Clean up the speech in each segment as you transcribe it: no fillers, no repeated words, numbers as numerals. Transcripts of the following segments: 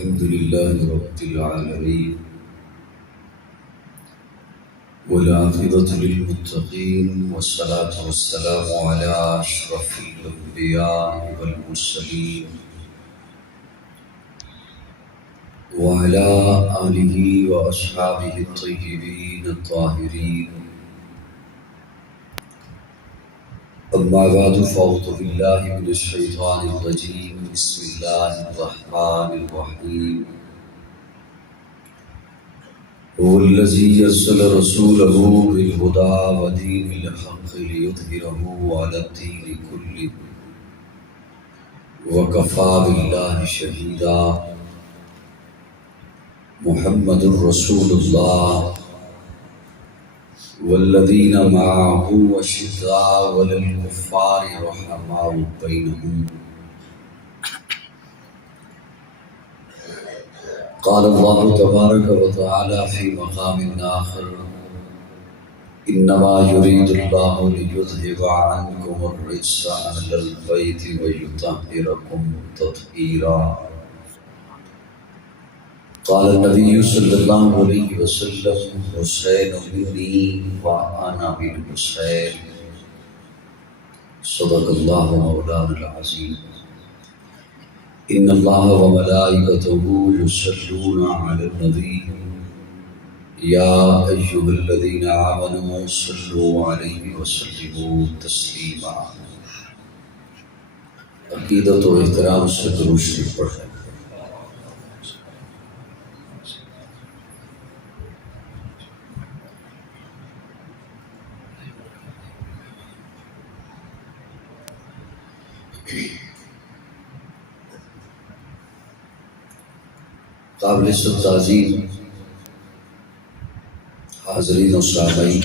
الحمد لله رب العالمين والعاقبة للمتقين والصلاة والسلام على أشرف الأنبياء والمرسلين وعلى آله وأصحابه الطيبين الطاهرين. أما بعد فأعوذ بالله من الشيطان الرجيم. بسم الله الرحمن الرحيم. هو الذي أرسل رسوله بالهدى ودين الحق ليظهره على الدين كله وكفى بالله شهيدا. محمد رسول الله والذين معه أشداء على الكفار رحماء بينهم. قال الله تبارك وتعالى في مقام آخر: إنما يريد الله ليذهب عنكم الرجس أهل البيت ويطهركم تطهيرا. قال النبي صلى الله عليه وسلم: حسين مني وأنا من حسين. صدق الله مولانا العظيم. إن الله وملائكته يصلون على النبي يا أيها الذين آمنوا صلوا عليه وسلموا تسليما. عقیدت و احترام سے درود شریف پڑھیں. قابل تعظیم حاضرین و سامعین،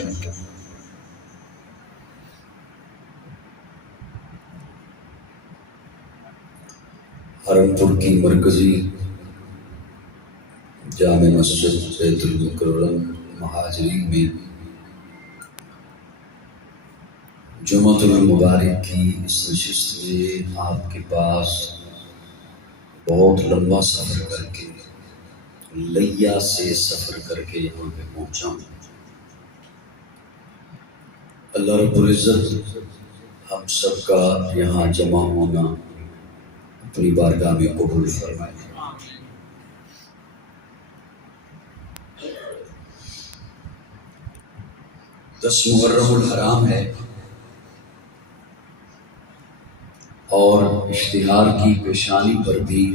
حرم پور کی مرکزی جامع مسجد بیت المکرم مہاجرین میں جمعۃ المبارک کی اس نشست میں آپ کے پاس بہت لمبا سفر کر کے، لیا سے سفر کر کے یہاں پہ پہنچا ہوں. اللہ رب العزت ہم سب کا یہاں جمع ہونا اپنی بارگاہ میں قبول فرمائے. دس محرم الحرام ہے اور اشتہار کی پیشانی پر بھی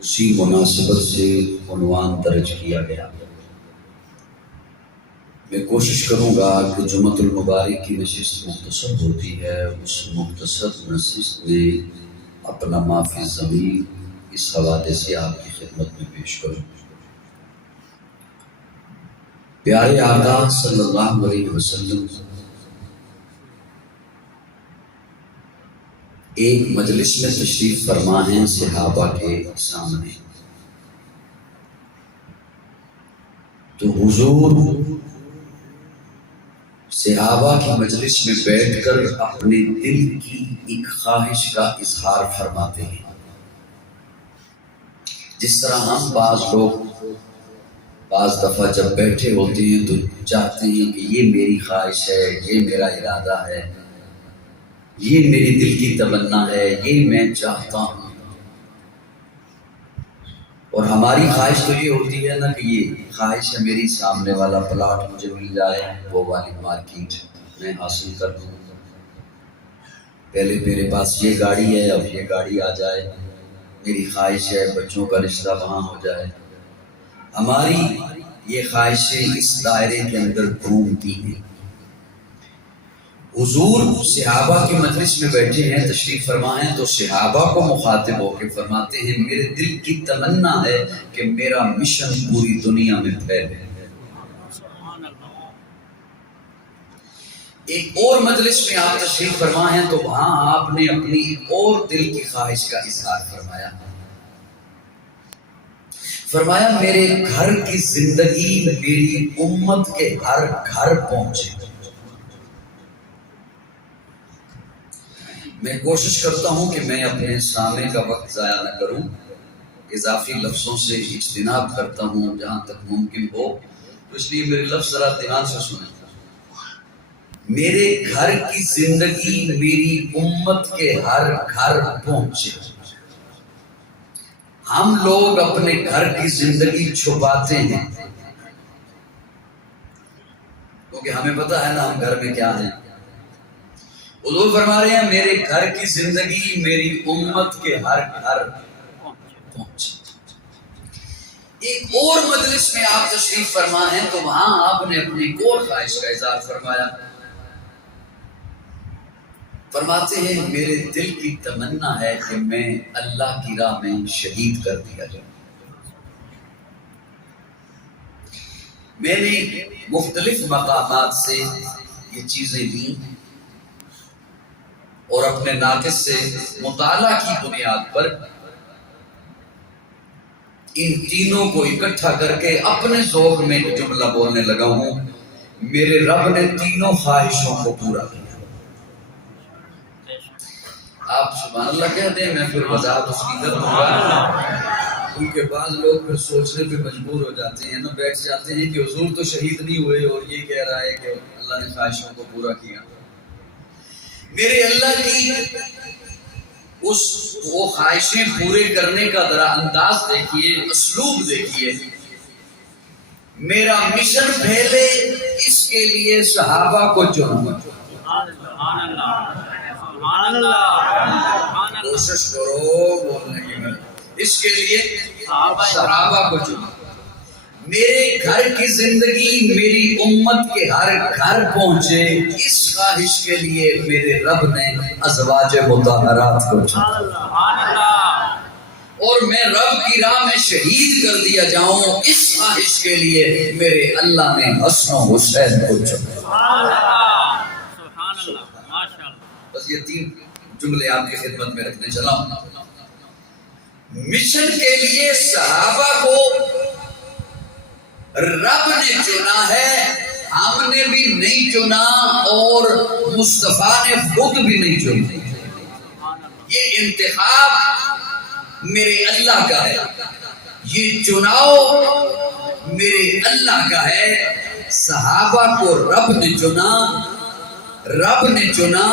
اسی مناسبت سے عنوان درج کیا گیا. میں کوشش کروں گا کہ جمعۃ المبارک کی نشست مختصر ہوتی ہے، اس مختصر نشست میں اپنا معافی ضمیر اس حوالے سے آپ کی خدمت میں پیش کروں. پیارے آقا صلی اللہ علیہ وسلم ایک مجلس میں تشریف فرما ہیں صحابہ کے سامنے. تو حضور صحابہ کی مجلس میں بیٹھ کر اپنے دل کی ایک خواہش کا اظہار فرماتے ہیں. جس طرح ہم بعض لوگ بعض دفعہ جب بیٹھے ہوتے ہیں تو چاہتے ہیں کہ یہ میری خواہش ہے، یہ میرا ارادہ ہے، یہ میری دل کی تمنا ہے، یہ میں چاہتا ہوں. اور ہماری خواہش تو یہ ہوتی ہے نا کہ یہ خواہش ہے میری سامنے والا پلاٹ مجھے مل جائے، وہ والی مارکیٹ میں حاصل کر دوں، پہلے میرے پاس یہ گاڑی ہے اب یہ گاڑی آ جائے، میری خواہش ہے بچوں کا رشتہ وہاں ہو جائے. ہماری یہ خواہشیں اس دائرے کے اندر گھومتی ہیں. حضور صحابہ کی مجلس میں بیٹھے ہیں، تشریف فرما ہیں، تو صحابہ کو مخاطب ہو کے فرماتے ہیں میرے دل کی تمنا ہے کہ میرا مشن پوری دنیا میں پھیلے. ایک اور مجلس میں آپ تشریف فرما ہیں تو وہاں آپ نے اپنی اور دل کی خواہش کا اظہار فرمایا. فرمایا میرے گھر کی زندگی میری امت کے ہر گھر پہنچے. میں کوشش کرتا ہوں کہ میں اپنے سامع کا وقت ضائع نہ کروں، اضافی لفظوں سے اجتناب کرتا ہوں جہاں تک ممکن ہو، تو اس لیے میرے لفظ ذرا دھیان سے سنیں۔ میرے گھر کی زندگی میری امت کے ہر گھر پہنچے۔ ہم لوگ اپنے گھر کی زندگی چھپاتے ہیں کیونکہ ہمیں پتا ہے نا ہم گھر میں کیا ہیں۔ حضور فرما رہے ہیں میرے گھر کی زندگی میری امت کے ہر گھر پہنچے۔ ایک اور مجلس میں آپ تشریف فرما ہیں تو وہاں آپ نے اپنی ایک اور خواہش کا اظہار فرمایا، فرماتے ہیں میرے دل کی تمنا ہے کہ میں اللہ کی راہ میں شہید کر دیا جاؤں۔ میں نے مختلف مقامات سے یہ چیزیں لی اور اپنے ناقص سے مطالعہ کی بنیاد پر ان تینوں کو اکٹھا کر کے اپنے ذوق میں ایک جملہ بولنے لگا ہوں، میرے رب نے تینوں خواہشوں کو پورا کیا۔ آپ سبحان اللہ کہتے ہیں، میں پھر وضاحت اس کی کر دوں گا کیونکہ بعض لوگ پھر سوچنے پہ مجبور ہو جاتے ہیں نا، بیٹھ جاتے ہیں کہ حضور تو شہید نہیں ہوئے اور یہ کہہ رہا ہے کہ اللہ نے خواہشوں کو پورا کیا۔ میرے اللہ کی وہ خواہشیں پورے کرنے کا ذرا انداز دیکھیے، اسلوب دیکھیے۔ میرا مشن پھیلے اس کے لیے صحابہ کو چنا۔ کوشش کرو بولنے کی، اس کے لیے صحابہ کو چنا۔ میرے گھر کی زندگی میری امت کے ہر گھر پہنچے، اس خواہش کے لیے میرے رب نے ازواج مطہرات کو چنا۔ اور میں رب کی راہ میں شہید کر دیا جاؤں، اس خواہش کے لیے میرے اللہ نے حسن و حسین کو چنا۔ بس یہ تین جملے آپ کی خدمت میں رکھنے چلا ہوں۔ مشن کے لیے صحابہ کو رب نے چنا ہے، ہم نے بھی نہیں چنا اور مصطفیٰ نے خود بھی نہیں چنا۔ یہ انتخاب میرے اللہ کا ہے، یہ چناؤ میرے اللہ کا ہے۔ صحابہ کو رب نے چنا، رب نے چنا،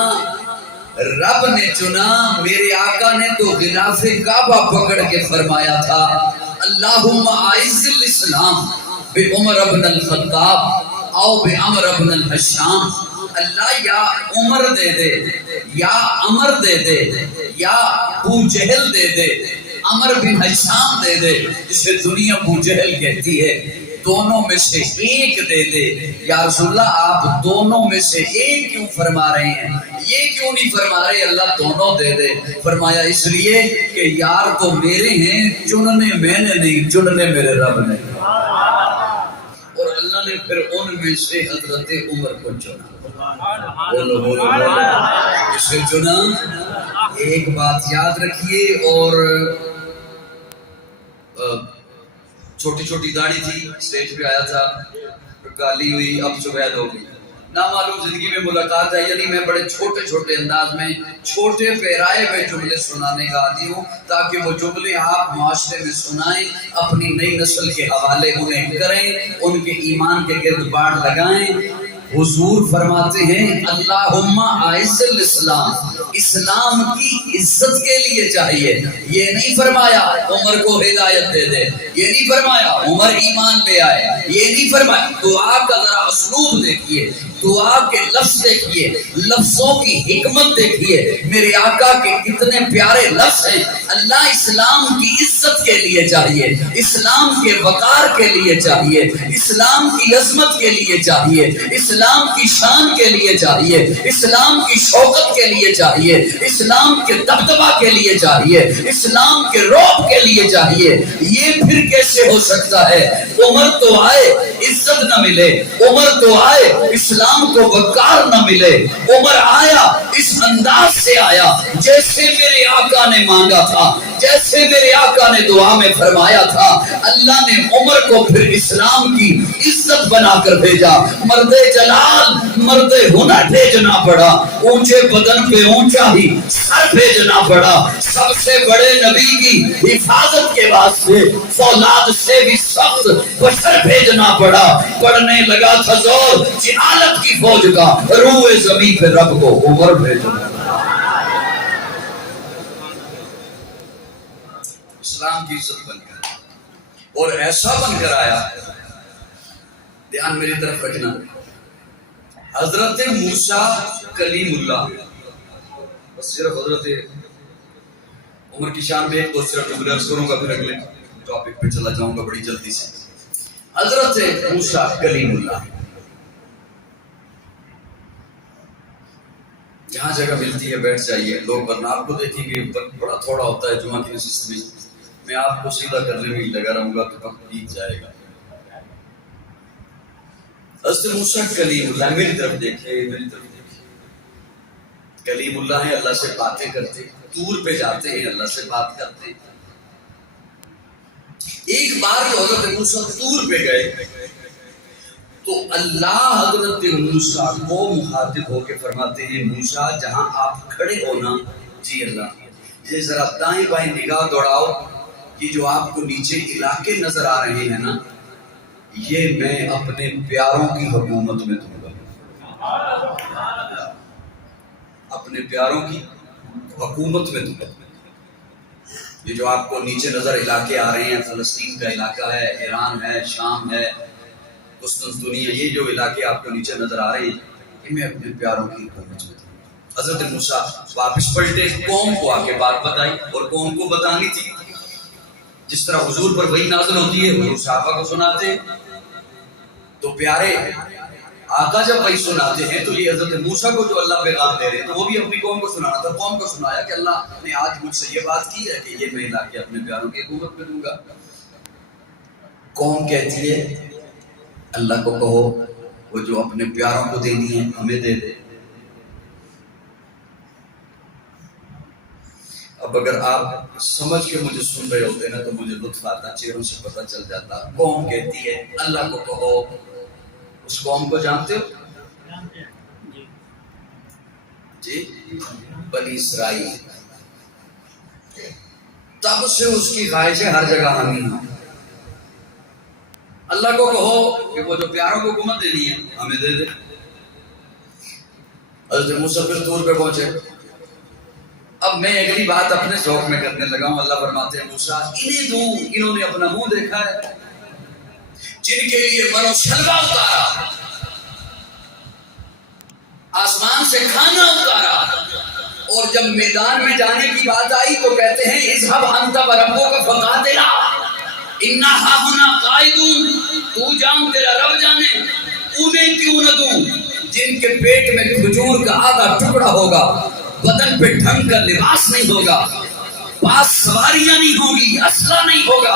رب نے چنا۔ میرے آقا نے تو غلاف کعبہ پکڑ کے فرمایا تھا، اللہم اعز الاسلام بعمر ابن الخطاب او بعمر ابن الحشام۔ اللہ یا عمر دے دے یا عمر دے دے یا ابو جہل دے دے، عمر بن حشام دے دے، جسے دنیا ابو جہل کہتی ہے، دونوں میں سے ایک دے دے۔ یا رسول اللہ آپ دونوں میں سے ایک کیوں فرما رہے ہیں؟ یہ کیوں نہیں فرما رہے اللہ دونوں دے دے؟ فرمایا اس لیے کہ یار تو میرے ہیں، چننے میں نے نہیں، چننے میرے رب نے۔ اور اللہ نے پھر ان میں سے حضرت عمر کو چنا۔ بولو بولو بولو، اسے چنا۔ ایک بات یاد رکھیے، اور چھوٹی چھوٹی داڑھی تھی، اسٹیج پہ آیا تھا، کالی ہوئی، اب سفید ہو گئی۔ نامعلوم زندگی میں ملاقات ہے، یعنی میں بڑے چھوٹے چھوٹے انداز میں چھوٹے پیرائے ہوئے جملے سنانے کا عادی ہوں، تاکہ وہ جملے آپ معاشرے میں سنائیں، اپنی نئی نسل کے حوالے انہیں کریں، ان کے ایمان کے گرد باڑ لگائیں۔ حضور فرماتے ہیں اللہم اعز الاسلام، اسلام کی عزت کے لیے چاہیے۔ یہ نہیں فرمایا عمر کو ہدایت دے دے، یہ نہیں فرمایا عمر ایمان لے آئے، یہ نہیں فرمایا۔ دعا کا ذرا اسلوب دیکھیے، دعا کے لفظ دیکھیے، لفظوں کی حکمت دیکھیے۔ میرے آقا کے کتنے پیارے لفظ ہیں۔ اللہ اسلام کی عزت کے لیے چاہیے، اسلام کے وقار کے لیے چاہیے، اسلام کی عظمت کے لیے چاہیے، اسلام کی شان کے لیے چاہیے، اسلام کی شوکت کے لیے چاہیے، اسلام کے دبدبہ کے لیے چاہیے، اسلام کے رعب کے لیے چاہیے۔ یہ پھر کیسے ہو سکتا ہے؟ عمر تو آئے، عزت نہ ملے، عمر تو آئے اسلام کو وقار نہ ملے، عمر آیا اس انداز سے آیا جیسے میرے آقا نے مانگا تھا، جیسے میرے آقا نے دعا میں فرمایا تھا۔ اللہ نے عمر کو پھر اسلام کی عزت بنا کر بھیجا، مرد جلال مرد ہنر بھیجنا پڑا، اونچے بدن پہ اونچا ہی سر بھیجنا پڑا، سب سے بڑے نبی کی حفاظت کے واسطے فولاد سے بھی سخت بشر بھیجنا پڑا۔ پڑھنے لگا تھا زور جہالت کی فوج کا، روئے زمین پہ رب کو عمر بھیجنا۔ اسلام کی عزت بن کر اور ایسا بن کر آیا، دھیان میری طرف رکھنا، حضرت موسیٰ کلیم اللہ، بس صرف حضرت عمر کی شان میں ایک دو صرف ٹکڑے عرض کروں گا، پھر اگلے ٹاپک پہ چلا جاؤں گا بڑی جلدی سے۔ حضرت موسیٰ کلیم اللہ، جہاں جگہ ملتی ہے بیٹھ جائیے، لوگ ورنہ آپ کو دیکھیں گے بڑا تھوڑا ہوتا ہے جمعہ کی نشست میں، میں آپ کو سیدھا کرنے میں لگا رہوں گا تو وقت بیت جائے گا۔ حضرت موسیٰ کلیم اللہ، میری طرف دیکھیں، میری طرف دیکھیں، کلیم اللہ ہیں، اللہ سے باتیں کرتے، طور پہ جاتے ہیں اللہ سے بات کرتے۔ ایک بار جو حضرت موسیٰ طور پہ گئے تو اللہ حضرت موسیٰ کو مخاطب ہو کے فرماتے ہیں، موسیٰ جہاں آپ کھڑے ہو نا، جی اللہ، یہ ذرا دائیں بائیں نگاہ دوڑاؤ، یہ جو آپ کو نیچے علاقے نظر آ رہے ہیں نا، یہ میں اپنے پیاروں کی حکومت میں دوں گا، اپنے پیاروں کی حکومت میں دوں گا۔ یہ جو آپ کو نیچے نظر علاقے آ رہے ہیں، فلسطین کا علاقہ ہے، ایران ہے، شام ہے، قسطنطنیہ، یہ جو علاقے آپ کو نیچے نظر آ رہے ہیں، یہ میں اپنے پیاروں کی حکومت میں دوں گا۔ حضرت موسیٰ واپس پلٹے، قوم کو آ کے بات بتائی، اور قوم کو بتانی تھی جس طرح حضور پر وحی نازل ہوتی ہے، حضور صحابہ کو سناتے، تو پیارے آقا جب وحی سناتے ہیں تو یہ حضرت موسیٰ کو جو اللہ پیغام دے رہے ہیں تو وہ بھی اپنی قوم کو سنانا تھا۔ قوم کو سنایا کہ اللہ نے آج مجھ سے یہ بات کی ہے کہ یہ میں علاقے اپنے پیاروں کی حکومت میں دوں گا۔ قوم کہتی ہے اللہ کو کہو وہ جو اپنے پیاروں کو دینی ہے ہمیں دے دے۔ اب اگر آپ سمجھ کے مجھے سن رہے ہوتے نا تو مجھے لطف آتا، چہروں سے پتہ چل جاتا۔ قوم کہتی ہے اللہ کو کہو، اس قوم کو جانتے ہو؟ جی، بنی اسرائیل، تب سے اس کی خواہشیں ہر جگہ حامی ہیں۔ اللہ کو کہو کہ وہ جو پیاروں کو حکومت دینی ہے ہمیں دے دے۔ حضرت موسیٰ پھر طور پہ پہنچے۔ اب میں اگلی بات اپنے ذوق میں کرنے لگا ہوں۔ اللہ فرماتے ہیں موسیٰ انہیں دوں، انہوں نے اپنا منہ دیکھا ہے، جن کے لیے من و شلوہ اتارا، آسمان سے کھانا اتارا، اور جب میدان میں جانے کی بات آئی تو کہتے ہیں اذهب انت وربک فقاتلا انا ہاہنا قاعدون، تو جان تیرا رب جانے۔ انہیں کیوں نہ دوں جن کے پیٹ میں کھجور کا آدھا ٹکڑا ہوگا، بدن پہ ڈھنگ کا لباس نہیں ہوگا، پاس سواریاں نہیں ہوگی، اسلحہ نہیں ہوگا،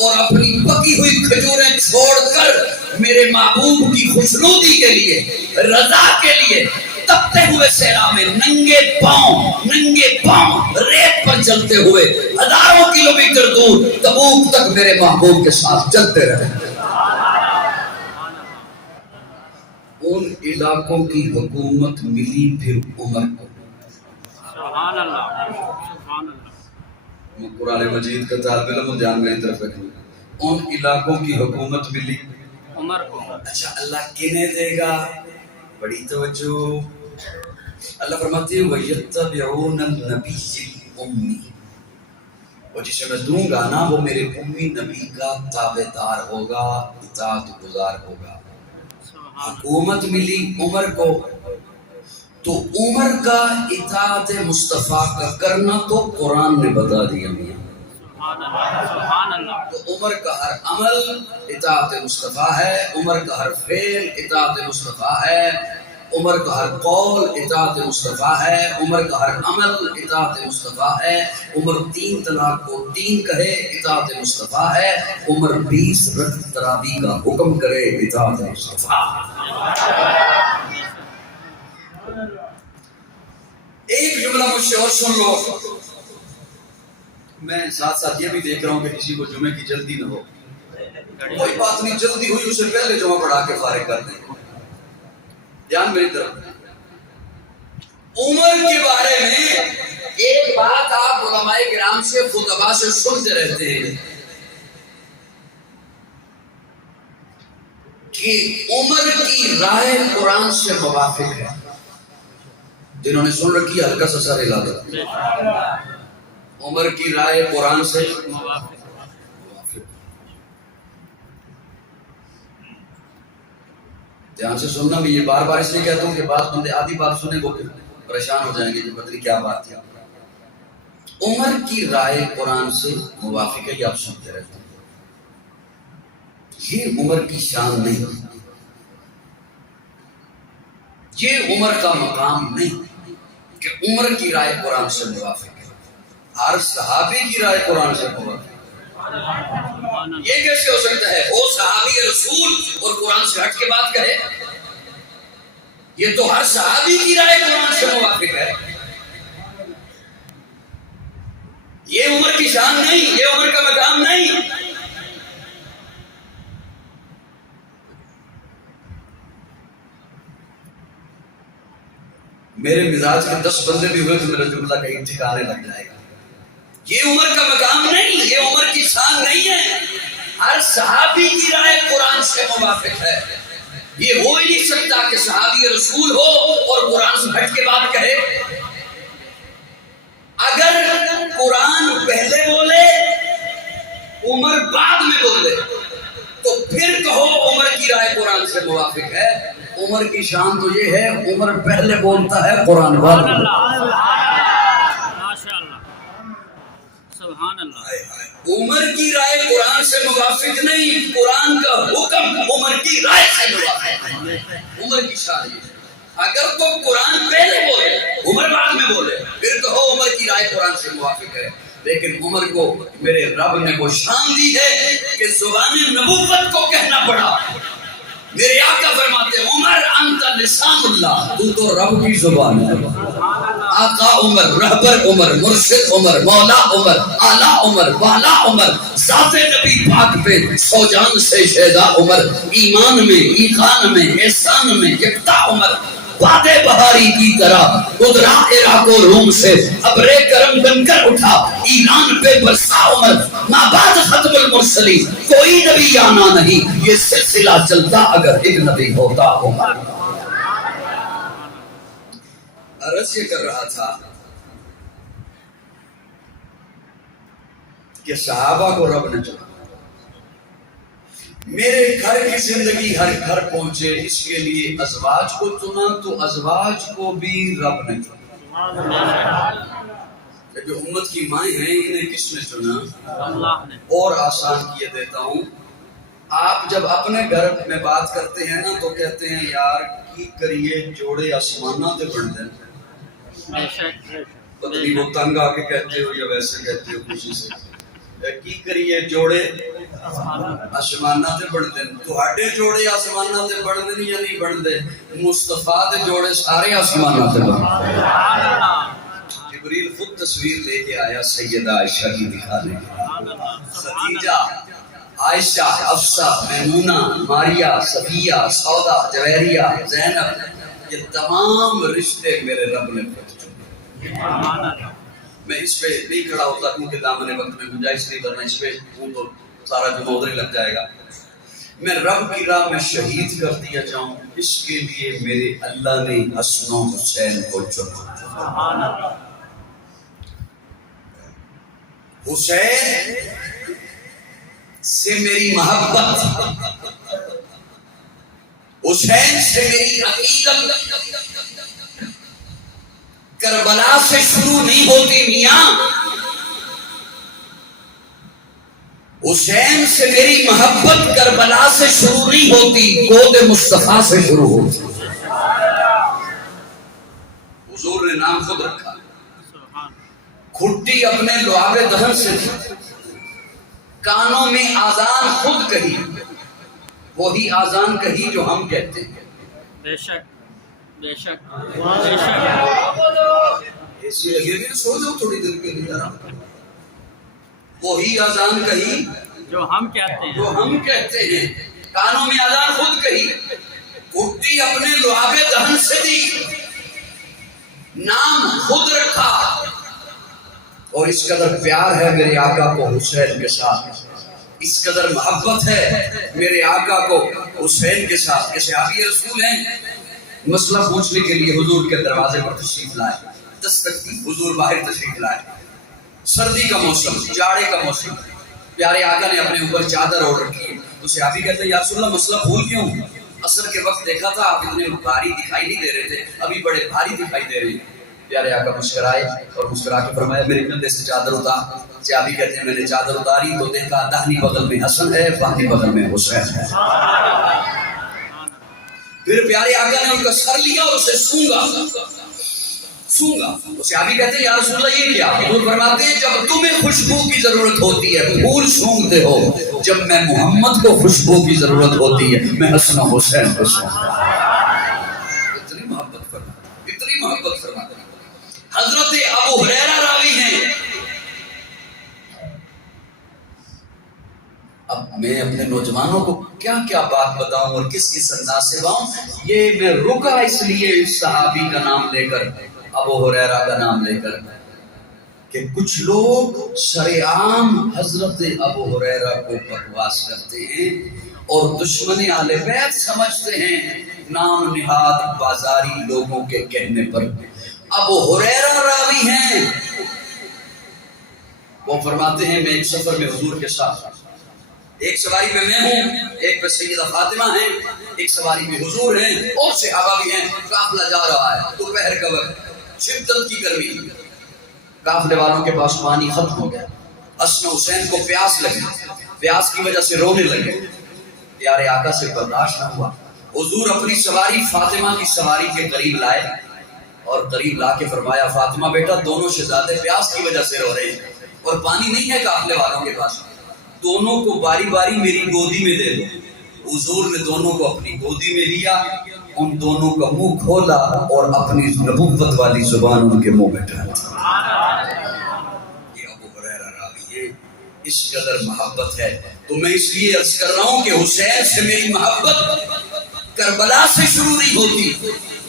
اور اپنی پکی ہوئی کھجوریں چھوڑ کر میرے محبوب کی خوشنودی کے لیے، رضا کے لیے تپتے ہوئے صحرا میں ننگے پاؤں ریت پر چلتے ہوئے ہزاروں کلومیٹر دور تبوک تک میرے محبوب کے ساتھ چلتے رہے۔ ان علاقوں کی حکومت ملی پھر عمر کو۔ سبحان اللہ، سبحان اللہ۔ قرآن مجید کا طالب علم دھیان میری طرف رکھیں، ان علاقوں کی حکومت ملی عمر کو۔ اچھا اللہ کنہیں دے گا؟ بڑی توجہ۔ اللہ فرماتے ہیں وَيَتَّبِعُونَ النَّبِيِّ الْأُمِّيِّ، اور جسے میں دوں گا نا وہ میرے امی نبی کا تابعدار ہوگا، اطاعت گزار ہوگا۔ حکومت ملی عمر کو، تو عمر کا اطاعت مصطفیٰ کا کرنا تو قرآن نے بتا دیا میاں۔ تو عمر کا ہر عمل اطاعت مصطفیٰ ہے، عمر کا ہر فعل اطاعت مصطفیٰ ہے، عمر کا ہر قول اطاعت مصطفیٰ ہے، عمر کا ہر عمل اطاعت مصطفیٰ ہے، عمر 3 طلاق کو 3 کہے اطاعت مصطفیٰ ہے، عمر 20 رکعت تراویح کا حکم کرے اطاعت مصطفیٰ۔ ایک جملہ مجھ سے اور سن لو، میں ساتھ ساتھ یہ بھی دیکھ رہا ہوں کہ کسی کو جمعے کی جلدی نہ ہو، کوئی بات نہیں، جلدی ہوئی اسے پہلے جمعہ پڑھا کے فارغ کر دیں۔ دھیان میری طرف، عمر کے بارے میں ایک بات آپ علماء کرام سے خطبہ سے سنتے رہتے ہیں کہ عمر کی رائے قرآن سے موافق ہے۔ جنہوں نے سن رکھی ہے ہلکا سا سر ہلا دو۔ عمر کی رائے قرآن سے موافق۔ دھیان سے سننا، میں یہ بار بار اس لیے کہتا ہوں کہ بعض بندے آدھی بات سنے وہ پریشان ہو جائیں گے کہ پتہ نہیں کیا بات ہے۔ عمر کی رائے قرآن سے موافق ہے، یہ آپ سنتے رہتے ہیں۔ یہ عمر کی شان نہیں، یہ عمر کا مقام نہیں کہ عمر کی رائے قرآن سے موافق ہے۔ ہر صحابی کی رائے قرآن سے موافق ہے۔ یہ کیسے ہو سکتا ہے؟ وہ صحابی رسول اور قرآن سے ہٹ کے بات کہے؟ یہ تو ہر صحابی کی رائے قرآن سے موافق ہے۔ یہ عمر کی شان نہیں، یہ عمر کا مقام نہیں۔ میرے مزاج کے 10 بندے بھی ہوئے تو میرا جملہ کہیں ٹھکانے لگ جائے گا۔ یہ عمر کا مقام نہیں، یہ عمر کی شان نہیں ہے۔ ہر صحابی کی رائے قرآن سے موافق ہے۔ یہ ہو ہی نہیں سکتا کہ صحابی رسول ہو اور قرآن سے ہٹ کے بات کہے۔ اگر قرآن پہلے بولے عمر بعد میں بولے تو پھر کہو عمر کی رائے قرآن سے موافق ہے۔ عمر کی شان تو یہ ہے عمر پہلے بولتا ہے قرآن بعد میں۔ عمر کی رائے قرآن سے موافق نہیں، قرآن کا حکم عمر کی رائے سے موافق ہے۔ عمر کی شان یہ ہے، اگر تو قرآن پہلے بولے عمر بعد میں بولے پھر کہو عمر کی رائے قرآن سے موافق ہے۔ لیکن عمر کو میرے رب نے وہ شان دی ہے کہ زبان نبوت کو کہنا پڑا۔ میرے آقا فرماتے ہیں عمر انت لسان اللہ، تو رب کی زبان ہے۔ آقا عمر، رہبر عمر، مرشد عمر، مولا عمر، اعلیٰ عمر، والا عمر، ذات نبی پاک پہ 100 جان سے شہدا عمر، ایمان میں، ایقان میں، احسان میں یکتا عمر، وعدے بہاری کی طرح قدرا عراق و روم سے ابرے کرم بن کر اٹھا ایران پہ برسا عمر، مابعد ختم المرسلین کوئی نبی آنا نہیں، یہ سلسلہ چلتا اگر ایک نبی ہوتا عمر۔ عرض یہ کر رہا تھا کہ صحابہ کو رب نے چنا، میرے گھر کی زندگی ہر گھر پہنچے اس کے لیے ازواج کو چنا، تو ازواج کو بھی رب نے چنا۔ جو امت کی مائیں ہیں انہیں کس نے چنا؟ اللہ نے۔ اور آسان کیے دیتا ہوں، آپ جب اپنے گھر میں بات کرتے ہیں نا تو کہتے ہیں یار کی کریے جوڑے آسمانہ تے بڑھ دیں، پتہ نہیں وہ تنگ آ کے کہتے ہو یا ویسے کہتے ہو خوشی سے، کی کریے جوڑے آسمانہ تے بڑھ دیں، تو ہڈے جوڑے آسمانہ تے بڑھ دیں یا نہیں بڑھ دیں؟ مصطفیٰ دے جوڑے سارے آسمانہ تے بڑھ دیں۔ جبریل خود تصویر لے کے آیا سیدہ عائشہ کی دکھانے کے، خدیجہ، عائشہ، حفصہ، میمونہ، ماریہ، صفیہ، سودا، جویریہ، زینب، یہ تمام رشتے میرے رب نے خود چنے۔ میں اس پہ نہیں کھڑا ہوتا کیونکہ دامن وقت میں گنجائش نہیں کرنا، اس پہ ہوں تو سارا جمعہ ادھر ہی لگ جائے گا۔ میں رب کی راہ میں شہید کر دیا جاؤں اس کے لیے میرے اللہ نے حسن و حسین کو چنا۔ حسین سے میری محبت، حسین سے میری عقیدت کربلا سے شروع نہیں ہوتی میاں، حسین سے میری محبت کربلا سے شروع نہیں ہوتی، گود مصطفیٰ سے شروع ہوتی۔ گھٹی اپنے لعاب دہن سے دی، کانوں میں آذان خود کہی، وہی آذان کہی جو ہم کہتے ہیں۔ بے شک بے شک بے شک۔ ایسی لگے گی سو جاؤ تھوڑی دیر کے لیے ذرا۔ وہی آذان کہی جو ہم کہتے ہیں، جو ہم کہتے ہیں، کانوں میں آذان خود کہی، گھٹی اپنے لعاب دہن سے دی، نام خود رکھا۔ اور اس قدر پیار ہے میرے آقا کو حسین کے ساتھ، اس قدر محبت ہے میرے آقا کو حسین کے ساتھ کہ صحابی رسول ہیں، مسئلہ پوچھنے کے لیے حضور کے دروازے پر تشریف لائے، دستک دی، حضور باہر تشریف لائے، سردی کا موسم، جاڑے کا موسم، پیارے آقا نے اپنے اوپر چادر اوڑھ رکھی ہے، تو صحابی کہتے ہیں یا رسول اللہ مسئلہ بھول کیوں؟ عصر کے وقت دیکھا تھا آپ اتنے بھاری دکھائی نہیں دے رہے تھے، ابھی بڑے بھاری دکھائی دے رہے ہیں۔ پیارے آقا مسکرائے اور مسکرا کے فرمایا میرے کندھے سے چادر اتار۔ صحابی کہتے ہیں میں نے چادر اتاری تو دیکھا داہنی بغل میں حسن ہے، بائیں بغل میں حسین ہے۔ پھر پیارے آقا نے ان کا سر لیا اور اسے سونگا۔ تو صحابی کہتے ہیں یا رسول اللہ یہ کیا؟ حضور فرماتے ہیں جب تمہیں خوشبو کی ضرورت ہوتی ہے پھول سونگتے ہو، جب میں محمد کو خوشبو کی ضرورت ہوتی ہے میں حسن و حسین کو سونگتا ہوں۔ اتنی محبت فرماتے، اتنی محبت فرماتے۔ حضرت ابو ہریرہ راوی ہیں۔ اب میں اپنے نوجوانوں کو کیا کیا بات بتاؤں اور کس کس انداز سے بتاؤں، یہ میں رکا اس لیے اس صحابی کا نام لے کر، ابو ہریرہ کا نام لے کر، کہ کچھ لوگ شرعام حضرت ابو ہریرہ کو بکواس کرتے ہیں اور دشمن اہل بیت سمجھتے ہیں نام نہاد بازاری لوگوں کے کہنے پر۔ ابو ہریرہ راوی ہیں، وہ فرماتے ہیں میں ایک سفر میں حضور کے ساتھ، ایک سواری پہ میں ہوں، ایک پہ سیدہ فاطمہ ہیں، ایک سواری پہ حضور ہیں اور صحابہ بھی ہیں، قافلہ جا رہا ہے، دوپہر کا وقت، شدت کی گرمی، قافلے والوں کے پاس پانی ختم ہو گیا، حسن حسین کو پیاس لگی، پیاس کی وجہ سے رونے لگے، پیارے آقا سے برداشت نہ ہوا، حضور اپنی سواری فاطمہ کی سواری کے قریب لائے اور قریب لا کے فرمایا فاطمہ بیٹا دونوں شہزادے پیاس کی وجہ سے رو رہے ہیں اور پانی نہیں ہے قافلے والوں کے پاس، دونوں کو باری باری میری گودی میں دے دو۔ حضور نے دونوں کو اپنی گودی میں لیا، ان دونوں کا منہ کھولا اور اپنی نبوت والی زبان ان کے منہ میں ڈالی۔ یہ ابو ہریرہ راوی ہے، اس قدر محبت ہے۔ تو میں اس لیے عرض کر رہا ہوں کہ حسین سے میری محبت کربلا سے شروع نہیں ہوتی،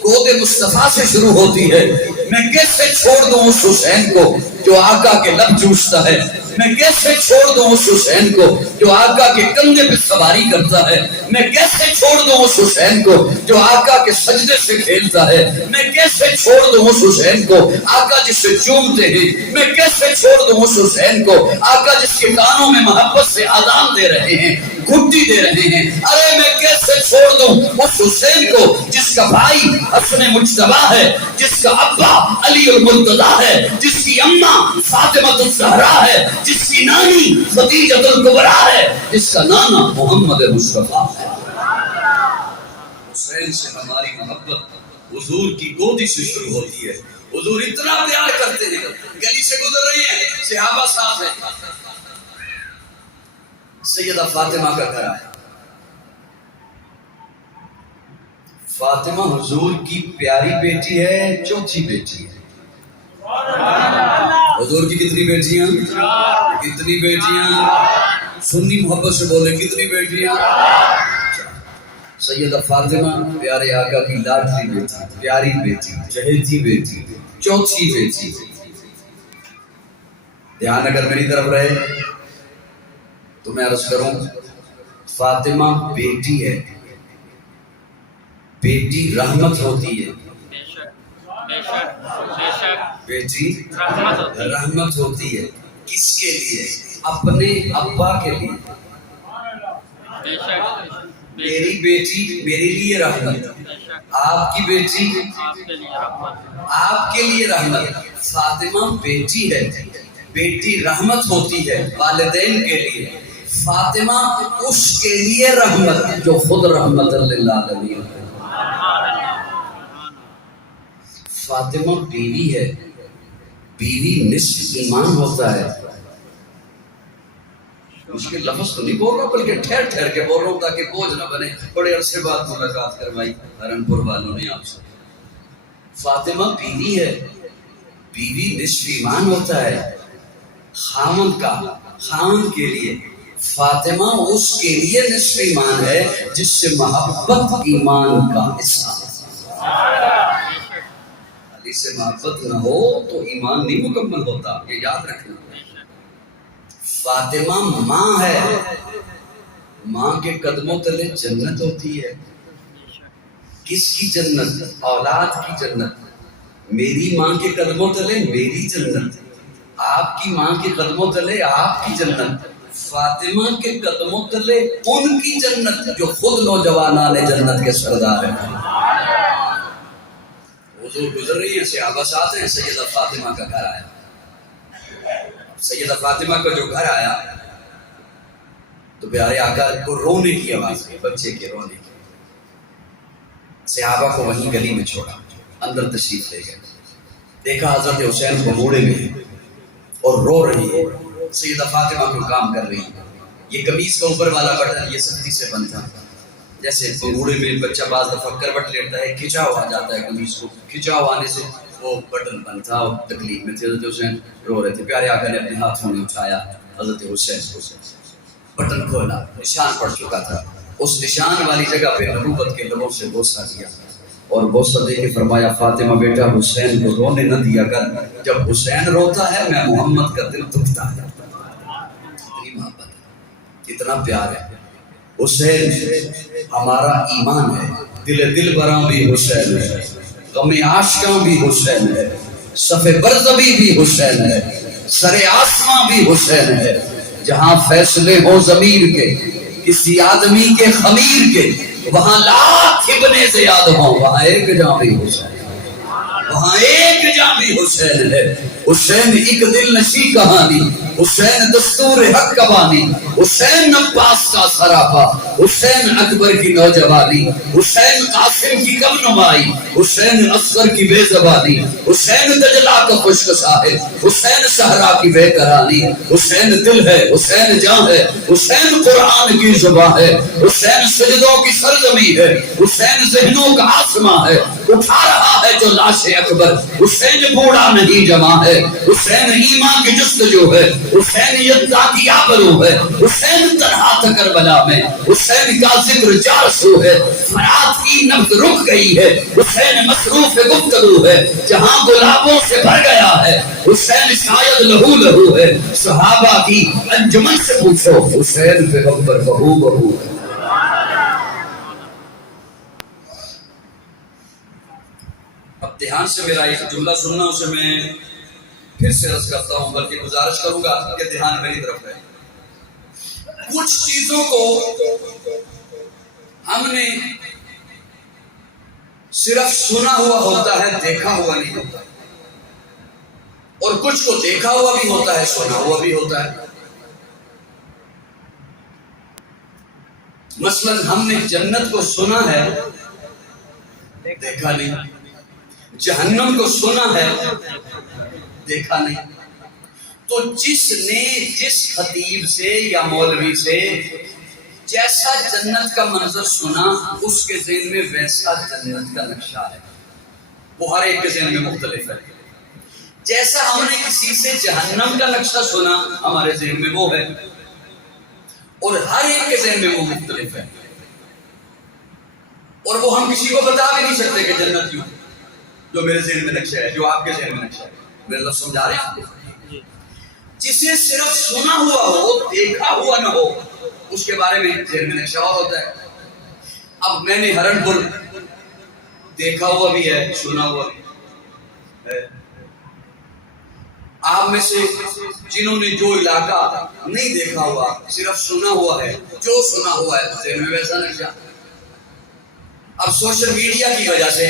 گود مصطفیٰ سے شروع ہوتی ہے۔ میں کیسے چھوڑ دوں اس حسین کو جو آقا کے لب چوستا ہے، میں کیسے چھوڑ دوں اس حسین کو جو آقا کے کندھے پہ سواری کرتا ہے، میں کیسے چھوڑ دوں اس حسین کو جو آقا کے سجدے سے کھیلتا ہے، میں کیسے چھوڑ دوں اس حسین کو آقا جس سے چومتے ہیں، میں کیسے چھوڑ دوں اس حسین کو آقا جس کے کانوں میں محبت سے آذان دے رہے ہیں، گھٹی دے رہے ہیں۔ ارے میں کیسے چھوڑ دوں اس حسین کو جس کا بھائی حسن مجتبیٰ ہے، جس کا ابا علی المرتضیٰ ہے، جس کی اماں فاطمہ الزہرا ہے، جس کی نانی خدیجہ الکبریٰ ہے، جس کا نانا محمد مصطفیٰ ہے۔ حسین سے ہماری محبت حضور کی گودی سے شروع ہوتی ہے۔ حضور اتنا پیار کرتے ہیں، گلی سے گزر رہے ہیں، صحابہ ساتھ ہیں، سیدہ فاطمہ کا گھر آیا۔ فاطمہ حضور کی پیاری بیٹی ہے، چوتھی بیٹی ہے۔ حضور کی کتنی بیٹیاں؟ کتنی بیٹیاں؟ سنی محبت سے بولے کتنی بیٹیاں؟ سیدہ فاطمہ پیارے آقا کی لاڈلی بیٹی، پیاری بیٹی، چہیتی بیٹی، چوتھی بیٹی۔ دھیان اگر میری طرف رہے تو میں عرض کروں فاطمہ بیٹی ہے، بیٹی رحمت ہوتی ہے، بیٹی رحمت ہوتی ہے۔ کس کے لیے؟ اپنے ابا کے لیے۔ میری بیٹی میرے لیے رحمت، آپ کی بیٹی آپ کے لیے رحمت۔ فاطمہ بیٹی ہے، بیٹی رحمت ہوتی ہے والدین کے لیے، فاطمہ اس کے لیے رحمت جو خود رحمت للعالمین ہے۔ فاطمہ بیوی ہے، بیوی نصف ایمان ہوتا ہے. مشکل لفظ تو نہیں بول رہا بلکہ ٹھہر ٹھہر کے بول رہا ہوں تاکہ بوجھ نہ بنے. بڑے عرصے بعد ملاقات کروائی ہرنپور والوں نے آپ سے. فاطمہ بیوی ہے, بیوی نصف ایمان ہوتا ہے خامند کا. خامند کے لیے فاطمہ اس کے لیے نصف ایمان ہے جس سے محبت ایمان کا حصہ ہے. علی سے محبت نہ ہو تو ایمان نہیں مکمل ہوتا, یہ یاد رکھنا. فاطمہ ماں ہے, ماں کے قدموں تلے جنت ہوتی ہے. کس کی جنت؟ اولاد کی جنت. میری ماں کے قدموں تلے میری جنت, آپ کی ماں کے قدموں تلے آپ کی جنت. فاطمہ کے قدموں تلے ان کی جنت جو خود نوجوانان جنت کے سردار ہیں. حضور گزر رہی ہیں, صحابہ ساتھ ہیں, سیدہ فاطمہ کا گھر آیا. سیدہ فاطمہ کا جو گھر آیا تو پیارے آقا کو رونے کی آواز آئی, بچے کے رونے کی. صحابہ کو وہیں گلی میں چھوڑا, اندر تشریف لے گئے. دیکھا حضرت حسین بگوڑے میں ہے اور رو رہی ہے. سیدہ فاطمہ کو کام کر رہی ہے. یہ قمیص کا اوپر والا بٹن یہ سختی سے بند تھا, جیسے بگوڑے میں بچہ بعض دفعہ کروٹ لیتا ہے, کھچا ہوا جاتا ہے قمیص کو, کھچا ہوا آنے سے وہ بٹن بند تھا. اور تکلیف میں تھے, حضرت حسین رو رہے تھے. پیارے آقا نے اپنے ہاتھوں میں اٹھایا حضرت حسین کو, بٹن کھولا, نشان پڑ چکا تھا. اس نشان والی جگہ پہ نبوت کے لبوں سے بوسہ دیا اور بوسہ دے کے فرمایا فاطمہ بیٹا حسین کو رونے نہ دیا کر, جب حسین روتا ہے میں محمد کا دل دکھتا ہے. اتنی محبت ہے, اتنا پیار ہے. حسین ہمارا ایمان ہے. دل براں بھی حسین ہے, غم عاشقاں بھی حسین ہے, صف برزبی بھی حسین ہے, سر آسماں بھی حسین ہے. جہاں فیصلے ہوں ضمیر کے کسی آدمی کے خمیر کے, وہاں لاکھ ابن زیاد ہوں وہاں ایک جاں بھی حسین, وہاں ایک جاں بھی حسین ہے. حسین ایک دل نشی کہانی, حسین دستور حق کا بانی, حسین عباس کا سراپا, حسین اکبر کی نوجوانی, حسین قاسم کی کم نمائی, حسین اصغر کی بے زبانی, حسین دجلہ کا خشک ساحل, حسین صحرا کی بے قراری. حسین دل ہے, حسین جان ہے, حسین قرآن کی زبان ہے, حسین سجدوں کی سرزمین ہے, حسین ذہنوں کا آسماں ہے. اٹھا رہا ہے جو لاش اکبر, حسین بوڑھا نہیں جمع ہے, حسین ایمان کی جستجو ہے, حسین یزدہ کی آبرو ہے, حسین تنہا تھا کربلا میں, حسین کا ذکر چار سو ہے, فرات کی نبض رک گئی ہے, حسین مصروف گفتگو ہے, جہاں گلابوں سے بھر گیا ہے, حسین شاید لہو لہو ہے. صحابہ کی انجمن سے پوچھو حسین پیغمبر بہو بہو ہے. اب دھیان سے میرا ایک جملہ سننا, اسے میں پھر سے عرض کرتا ہوں, بلکہ گزارش کروں گا کہ دھیان میری طرف ہے. کچھ چیزوں کو ہم نے صرف سنا ہوا ہوتا ہے, دیکھا ہوا نہیں ہوتا, اور کچھ کو دیکھا ہوا بھی ہوتا ہے, سنا ہوا بھی ہوتا ہے. مثلا ہم نے جنت کو سنا ہے, دیکھا نہیں. جہنم کو سنا ہے, دیکھا نہیں. تو جس نے جس خطیب سے یا مولوی سے جیسا جنت کا منظر سنا, اس کے ذہن میں ویسا جنت کا نقشہ ہے. وہ ہر ایک کے ذہن میں مختلف ہے. جیسا ہم نے کسی سے جہنم کا نقشہ سنا, ہمارے ذہن میں وہ ہے, اور ہر ایک کے ذہن میں وہ مختلف ہے. اور وہ ہم کسی کو بتا بھی نہیں سکتے کہ جنت کیوں, جو میرے ذہن میں نقشہ ہے, جو آپ کے ذہن میں نقشہ ہے. میرے لفظ سمجھا رہے ہیں آپ کو؟ جسے صرف سنا ہوا ہو, دیکھا ہوا نہ ہو, اس کے بارے میں ذہن میں نقشہ اور ہوتا ہے. اب میں نے ہرنپور دیکھا ہوا بھی ہے, سنا ہوا بھی ہے. آپ میں سے جنہوں نے جو علاقہ نہیں دیکھا ہوا, صرف سنا ہوا ہے, جو سنا ہوا ہے, ذہن میں ویسا نقشہ. اب سوشل میڈیا کی وجہ سے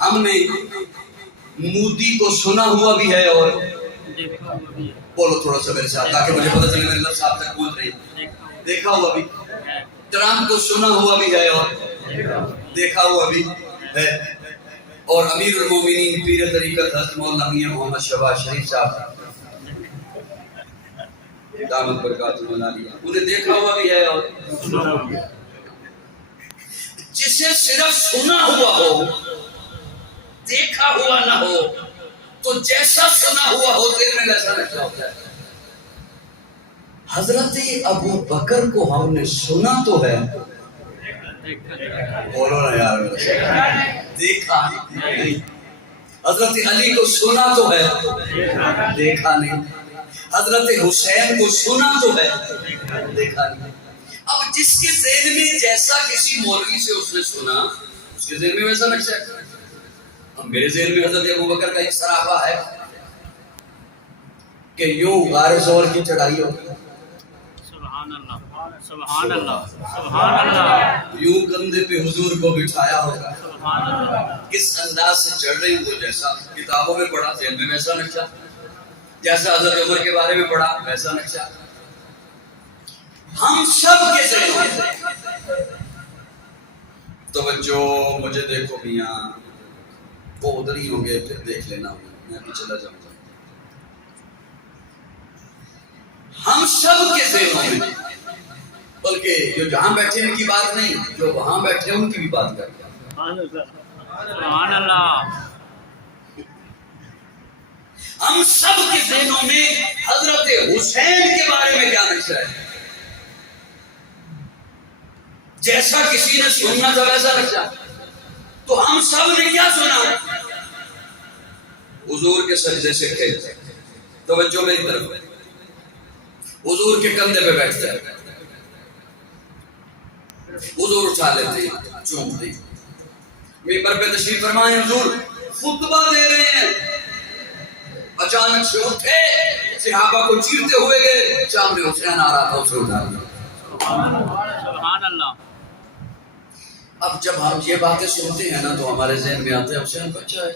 ہم نے مودی کو سنا ہوا بھی ہے اور بولو تھوڑا سا میرے ساتھ تاکہ مجھے پتہ چلے میرے لفظ آپ تک پہنچ رہی. دیکھا ہوا بھی. ٹرمپ کو سنا ہوا بھی ہے اور دیکھا ہوا بھی ہے. اور امیر المومنین پیر طریقت حضرت مولانا میاں محمد شہباز شریف صاحب دامت برکاتہ العالیہ، انہیں دیکھا ہوا بھی ہے اور جسے صرف سنا ہوا ہو دیکھا ہوا نہ ہو تو جیسا سنا ہوا ہو دل میں ویسا لگتا ہوتا ہے۔ حضرت ابو بکر کو ہم نے سنا تو ہے، بولو نا یار، دیکھا نہیں۔ حضرت علی کو سنا تو ہے، دیکھا نہیں۔ حضرت حسین کو سنا تو ہے، دیکھا نہیں۔ اب جس کے ذہن میں جیسا کسی مولوی سے اس نے سنا اس کے ذہن میں ویسا نقشہ ہے۔ اب میرے ذہن میں حضرت ابو بکر کا ایک سراپا ہے کہ یوں غار ثور کی چڑھائی ہوگی، سبحان اللہ سبحان اللہ سبحان اللہ، یوں کندھے پہ حضور کو بٹھایا ہوگا، سبحان اللہ، کس انداز سے چڑھ رہی وہ جیسا کتابوں میں پڑھا ذہن میں ویسا نقشہ، جیسا حضرت عمر کے بارے میں پڑھا ویسا نقشہ ہم سب کے ذہن میں۔ توجہ، مجھے دیکھو میاں، وہ ادھر ہی ہوں گے، پھر دیکھ لینا، میں ابھی چلا جاؤں گا۔ ہم سب کے ذہنوں میں، بلکہ جو جہاں بیٹھے ان کی بات نہیں، جو وہاں بیٹھے ان کی بھی بات کر رہا ہے۔ سبحان اللہ، ہم سب کے ذہنوں میں حضرت حسین کے بارے میں کیا نقشہ ہے؟ جیسا کسی نے سننا تھا ویسا نقشہ، تو ہم سب نے کیا سنا؟ حضور کے سجدے سے کھیلتے، توجہ میری طرف، حضور کے کندھے پہ بیٹھتے ہیں، حضور اٹھا لیتے ہیں، چومتے ہیں، ممبر پہ تشریف فرمائے، حضور خطبہ دے رہے ہیں، اچانک سے اٹھے، صحابہ کو چیرتے ہوئے گئے، سامنے حسین آ رہا تھا، اسے اٹھا لیا۔ سبحان اللہ۔ اب جب ہم یہ باتیں سنتے ہیں نا تو ہمارے ذہن میں آتا ہے حسین بچہ ہے،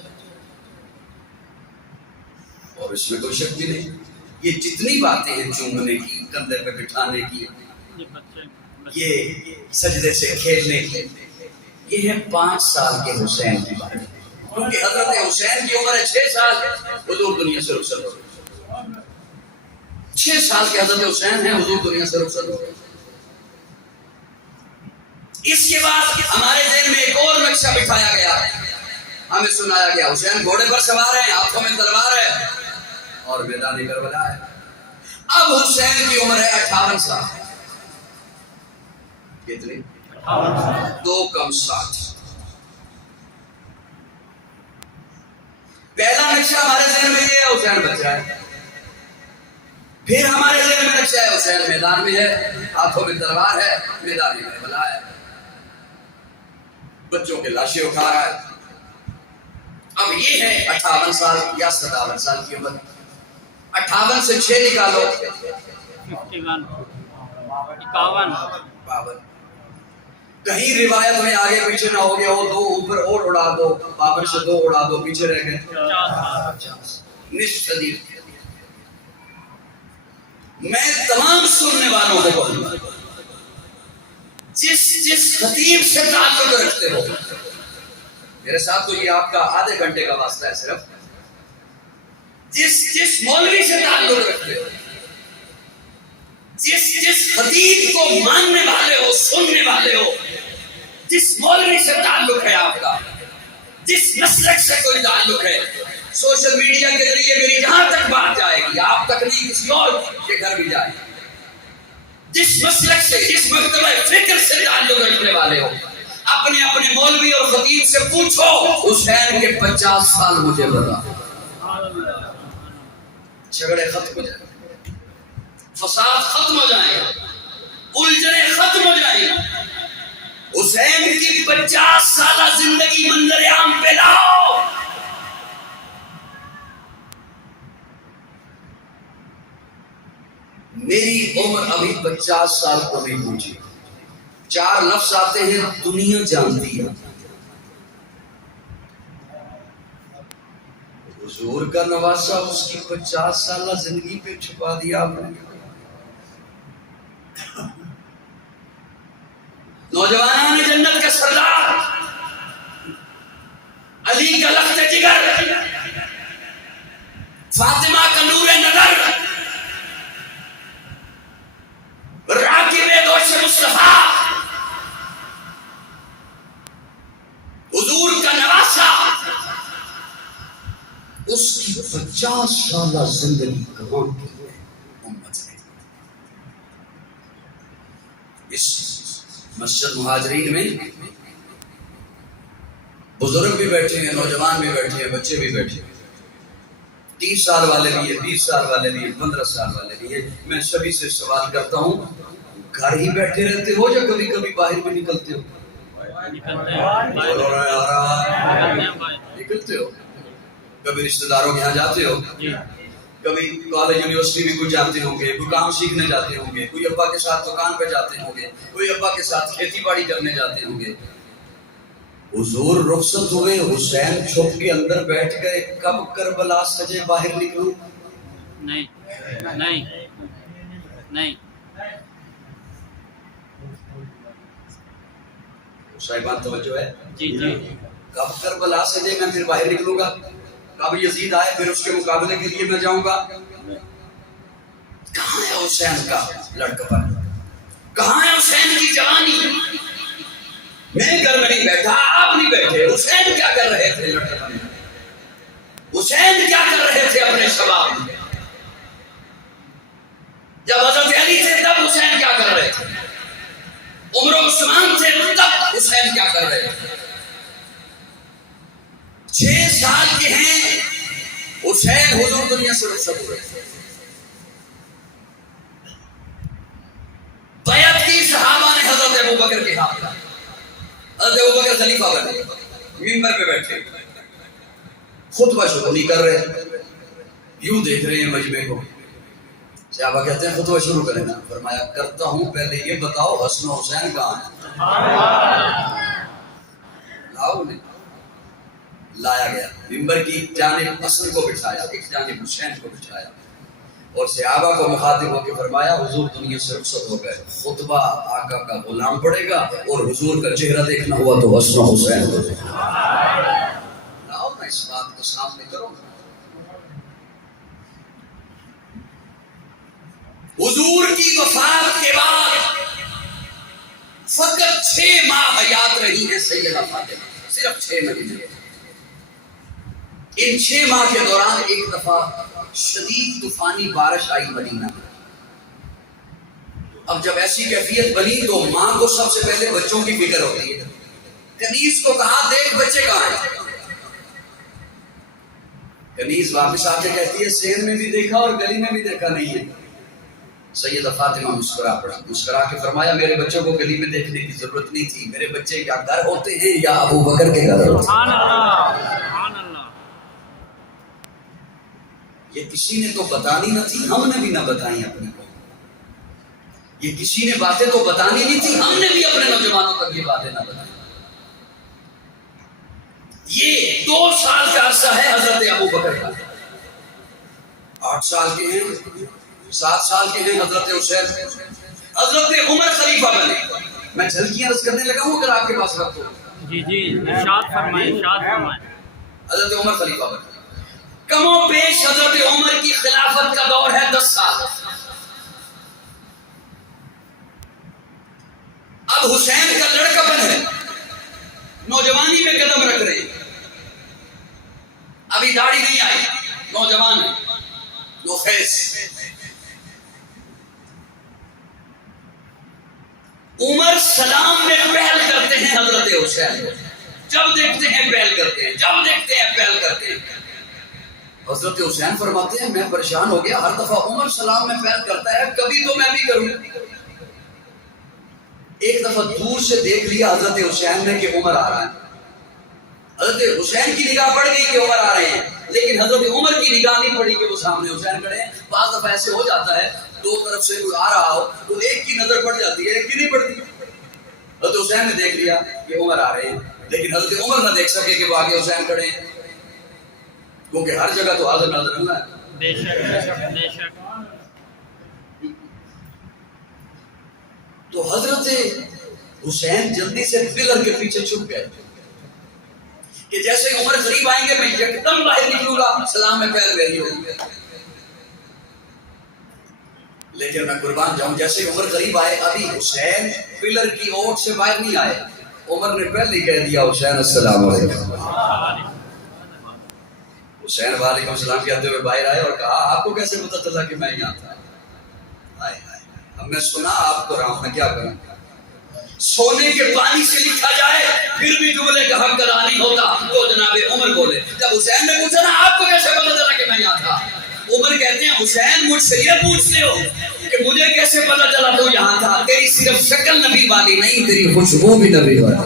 اور اس میں کوئی شک بھی نہیں۔ یہ جتنی باتیں ہیں چومنے کی، کندھے پہ بٹھانے کی، یہ سجدے سے کھیلنے کی، یہ ہے 5 سال کے حسین کی بات، کیونکہ حضرت حسین کی عمر ہے 6 سال، حضور دنیا سے رخصت ہو گئے۔ 6 سال کے حضرت حسین ہیں، حضور دنیا سے رخصت ہو گئے۔ اس کے بعد ہمارے ذہن میں ایک اور نقشہ بٹھایا گیا، ہمیں سنایا گیا حسین گھوڑے پر سوار ہیں، ہاتھوں میں تلوار ہے اور میدان کربلا ہے۔ اب حسین کی عمر ہے 58 سال، کتنی؟ 2 کم 60۔ پہلا نقشہ ہمارے ذہن میں یہ ہے حسین بچہ ہے، پھر ہمارے ذہن میں نقشہ ہے حسین میدان میں ہے، ہاتھوں میں تلوار ہے، میدان کربلا ہے، بچوں کے لاشیں اٹھا رہا ہے۔ اب یہ ہے 58 سال یا 57 سال کی عمر۔ 58 سے 6 نکالو، 51 52 کہیں روایت میں آگے پیچھے نہ ہو گیا ہو، 2 اوپر اور اڑا دو، بابر سے 2 اڑا دو، پیچھے رہ گئے 50، نصف صدی۔ میں تمام سننے والوں کو بولوں گا، جس خطیب سے تعلق رکھتے ہو، میرے ساتھ تو یہ آپ کا آدھے گھنٹے کا واسطہ ہے صرف، جس مولوی سے تعلق رکھتے ہو، جس خطیب کو ماننے والے ہو، سننے والے ہو، جس مولوی سے تعلق ہے آپ کا، جس مسلک سے کوئی تعلق ہے، سوشل میڈیا کے ذریعے میری جہاں تک بات جائے گی، آپ تک نہیں، کسی اور کے گھر بھی جائے گی، جس مسلک سے، جس مکتبہ فکر سے تعلق رکھنے والے ہو، اپنے اپنے مولوی اور خطیب سے پوچھو حسین کے 50 سال مجھے بتا، جھگڑے ختم ہو جائیں، فساد ختم ہو جائیں، الجھنیں ختم ہو جائیں۔ حسین کی 50 سالہ زندگی منظر عام پہ لاؤ، میری عمر ابھی 50 سال کو نہیں پہنچی، 4 لفظ آتے ہیں دنیا جانتی ہے، حضور کا نواسا اس کی 50 سالہ زندگی پہ چھپا دیا آپ نے۔ نوجوانان جنت کا سردار علی علی کا لخت جگر، فاطمہ کا نور نظر، راکب دوش مصطفیٰ، حضور کا نواسا، اس کی 50 سالہ زندگی کہاں کی ہے امت نے؟ اس مسجد مہاجرین میں بزرگ بھی بیٹھے ہیں، نوجوان بھی بیٹھے ہیں، بچے بھی بیٹھے ہیں، 30 سال والے بھی ہیں، 20 سال والے بھی ہیں، 15 سال والے بھی ہیں۔ میں سبھی سے سوال کرتا ہوں، گھر ہی بیٹھے رہتے ہو یا کبھی کبھی باہر بھی نکلتے ہو؟ نکلتے ہو؟ کبھی رشتہ داروں کے یہاں جاتے ہو؟ کبھی کالج یونیورسٹی بھی کوئی جاتے ہوں گے، کوئی کام سیکھنے جاتے ہوں گے، کوئی ابا کے ساتھ دکان پہ جاتے ہوں گے، کوئی ابا کے ساتھ کھیتی باڑی کرنے جاتے ہوں گے۔ حضور رخصت ہوئے، حسین چھپ کے اندر بیٹھ گئے، کب کربلا سجے باہر نکلوں؟ نہیں نہیں نہیں۔ صاحبان توجہ ہے؟ جی جی۔ کب کربلا سجے میں پھر باہر نکلوں گا؟ کب یزید آئے پھر اس کے مقابلے کے لیے میں جاؤں گا؟ کہاں ہے حسین کا لڑکپن؟ کہاں ہے حسین کی جوانی؟ میں گھر میں نہیں بیٹھا، آپ نہیں بیٹھے، حسین کیا کر رہے تھے لڑکپن میں؟ حسین کیا کر رہے تھے اپنے شباب میں؟ جب حضرت علی تھے تب حسین کیا کر رہے تھے؟ عمر و عثمان تھے تب حسین کیا کر رہے تھے؟ 6 سال کے ہیں حسین، حضور دنیا سے رخصت ہوئے، بیعت کی صحابہ نے حضرت ابوبکر کے ہاتھ، حضرت ابوبکر خلیفہ بنے، منبر پہ بیٹھے، خطبہ شروع نہیں کر رہے، یوں دیکھ رہے ہیں مجمع کو۔ صحابہ کہتے ہیں خطبہ شروع کریں نا، فرمایا کرتا ہوں، پہلے یہ بتاؤ حسن و حسین کہاں ہیں؟ لاؤ نے لایا گیا، منبر کی ایک جانب حسن کو بٹھایا، ایک جانب حسین کو بٹھایا، اور صحابہ کو مخاطب ہو کے فرمایا حضور دنیا سے رخصت ہو گئے، خطبہ آقا کا غلام پڑے گا اور حضور کا چہرہ دیکھنا ہوا تو حسن و حسین کو دیکھنا۔ لاؤ نا اس بات کو سامنے کرو۔ حضور کی وفات کے بعد فقط 6 ماہ حیات رہی ہے سیدہ فاطمہ، صرف 6 مہینے۔ ان 6 ماہ کے دوران ایک دفعہ شدید طوفانی بارش آئی مدینہ میں۔ اب جب ایسی کیفیت بنی تو ماں کو سب سے پہلے بچوں کی فکر ہوتی ہے۔ کنیز کو کہا دیکھ بچے کہاں ہیں؟ کنیز واپس آ کے کہتی ہے سین میں بھی دیکھا اور گلی میں بھی دیکھا نہیں ہے۔ سیدہ فاطمہ مسکرا کے فرمایا میرے بچوں کو گلی میں دیکھنے کی ضرورت نہیں تھی، میرے بچے یا گھر ہوتے ہیں یا ابو بکر کے گھر ہوتے ہیں۔ یہ کسی نے تو بتانی نہ تھی، ہم نے بھی نہ بتائی اپنی کو۔ یہ کسی نے باتیں تو بتانی نہیں تھی، ہم نے بھی اپنے نوجوانوں تک یہ باتیں نہ بتائی۔ یہ 2 سال کا عرصہ ہے حضرت ابو بکر کا، 8 سال کے ہیں، 7 سال کے ہیں حضرت حسین، حضرت عمر خلیفہ بنے۔ میں جھلکیاں عرض کرنے لگا ہوں اگر آپ کے پاس وقت ہو۔ جی جی، ارشاد فرمائیں ارشاد فرمائیں۔ حضرت عمر خلیفہ بنے، کم و بیش حضرت عمر کی خلافت کا دور ہے 10 سال۔ اب حسین کا لڑکپن ہے، نوجوانی میں قدم رکھ رہے ہیں، ابھی داڑھی نہیں آئی، نوجوان ہے، نوخیز۔ عمر سلام میں پہل کرتے ہیں حضرت حسین، جب دیکھتے ہیں پہل کرتے ہیں، جب دیکھتے ہیں پہل کرتے ہیں۔ حضرت حسین فرماتے ہیں میں پریشان ہو گیا، ہر دفعہ عمر سلام میں پہل کرتا ہے، کبھی تو میں بھی کروں۔ ایک دفعہ دور سے دیکھ لیا حضرت حسین نے کہ عمر آ رہا ہے، حضرت حسین کی نگاہ پڑ گئی کہ عمر آ رہے ہیں، لیکن حضرت عمر کی نگاہ نہیں پڑی کہ وہ سامنے حسین کھڑے ہیں۔ بعض دفعہ ایسے ہو جاتا ہے 2 طرف سے کوئی آ رہا ہو تو ایک کی نظر پڑ جاتی ہے، ایک کی نہیں پڑتی۔ حضرت حسین نے دیکھ لیا کہ عمر آ رہے ہیں، لیکن حضرت عمر نہ دیکھ سکے کہ وہ آگے حسین کھڑے ہیں، کیونکہ ہر جگہ تو حاضر ناظر اللہ ہے۔ بے شک بے شک بے شک۔ تو حضرت حسین جلدی سے پلر کے پیچھے چھپ گئے، کہ جیسے ہی عمر قریب آئیں گے میں یکدم باہر نکلوں گا، سلام میں پہل میری ہوگی، لیکن میں قربان جاؤں جیسے ہی عمر قریب آئے، ابھی حسین پلر کی اوٹ سے باہر نہیں آئے، عمر نے پہلے ہی کہہ دیا حسین السلام علیکم، حسین وعلیکم السلام کہتے ہوئے باہر آئے اور کہا آپ کو کیسے پتا چلا کہ میں یہاں تھا؟ اب میں سنا آپ کو رہا ہوں، میں کیا کروں؟ سونے کے پانی سے لکھا جائے پھر بھی جملے کا حق ادا نہیں ہوتا، تو جناب عمر بولے، جب حسین نے پوچھا نا آپ کو کیسے پتا چلا کہ میں یہاں تھا، عمر کہتے ہیں حسین مجھ سے یہ پوچھتے ہو کہ مجھے کیسے پتا چلا تو یہاں تھا، تیری صرف شکل نبی والی نہیں، تیری خوشبو بھی نبی والی،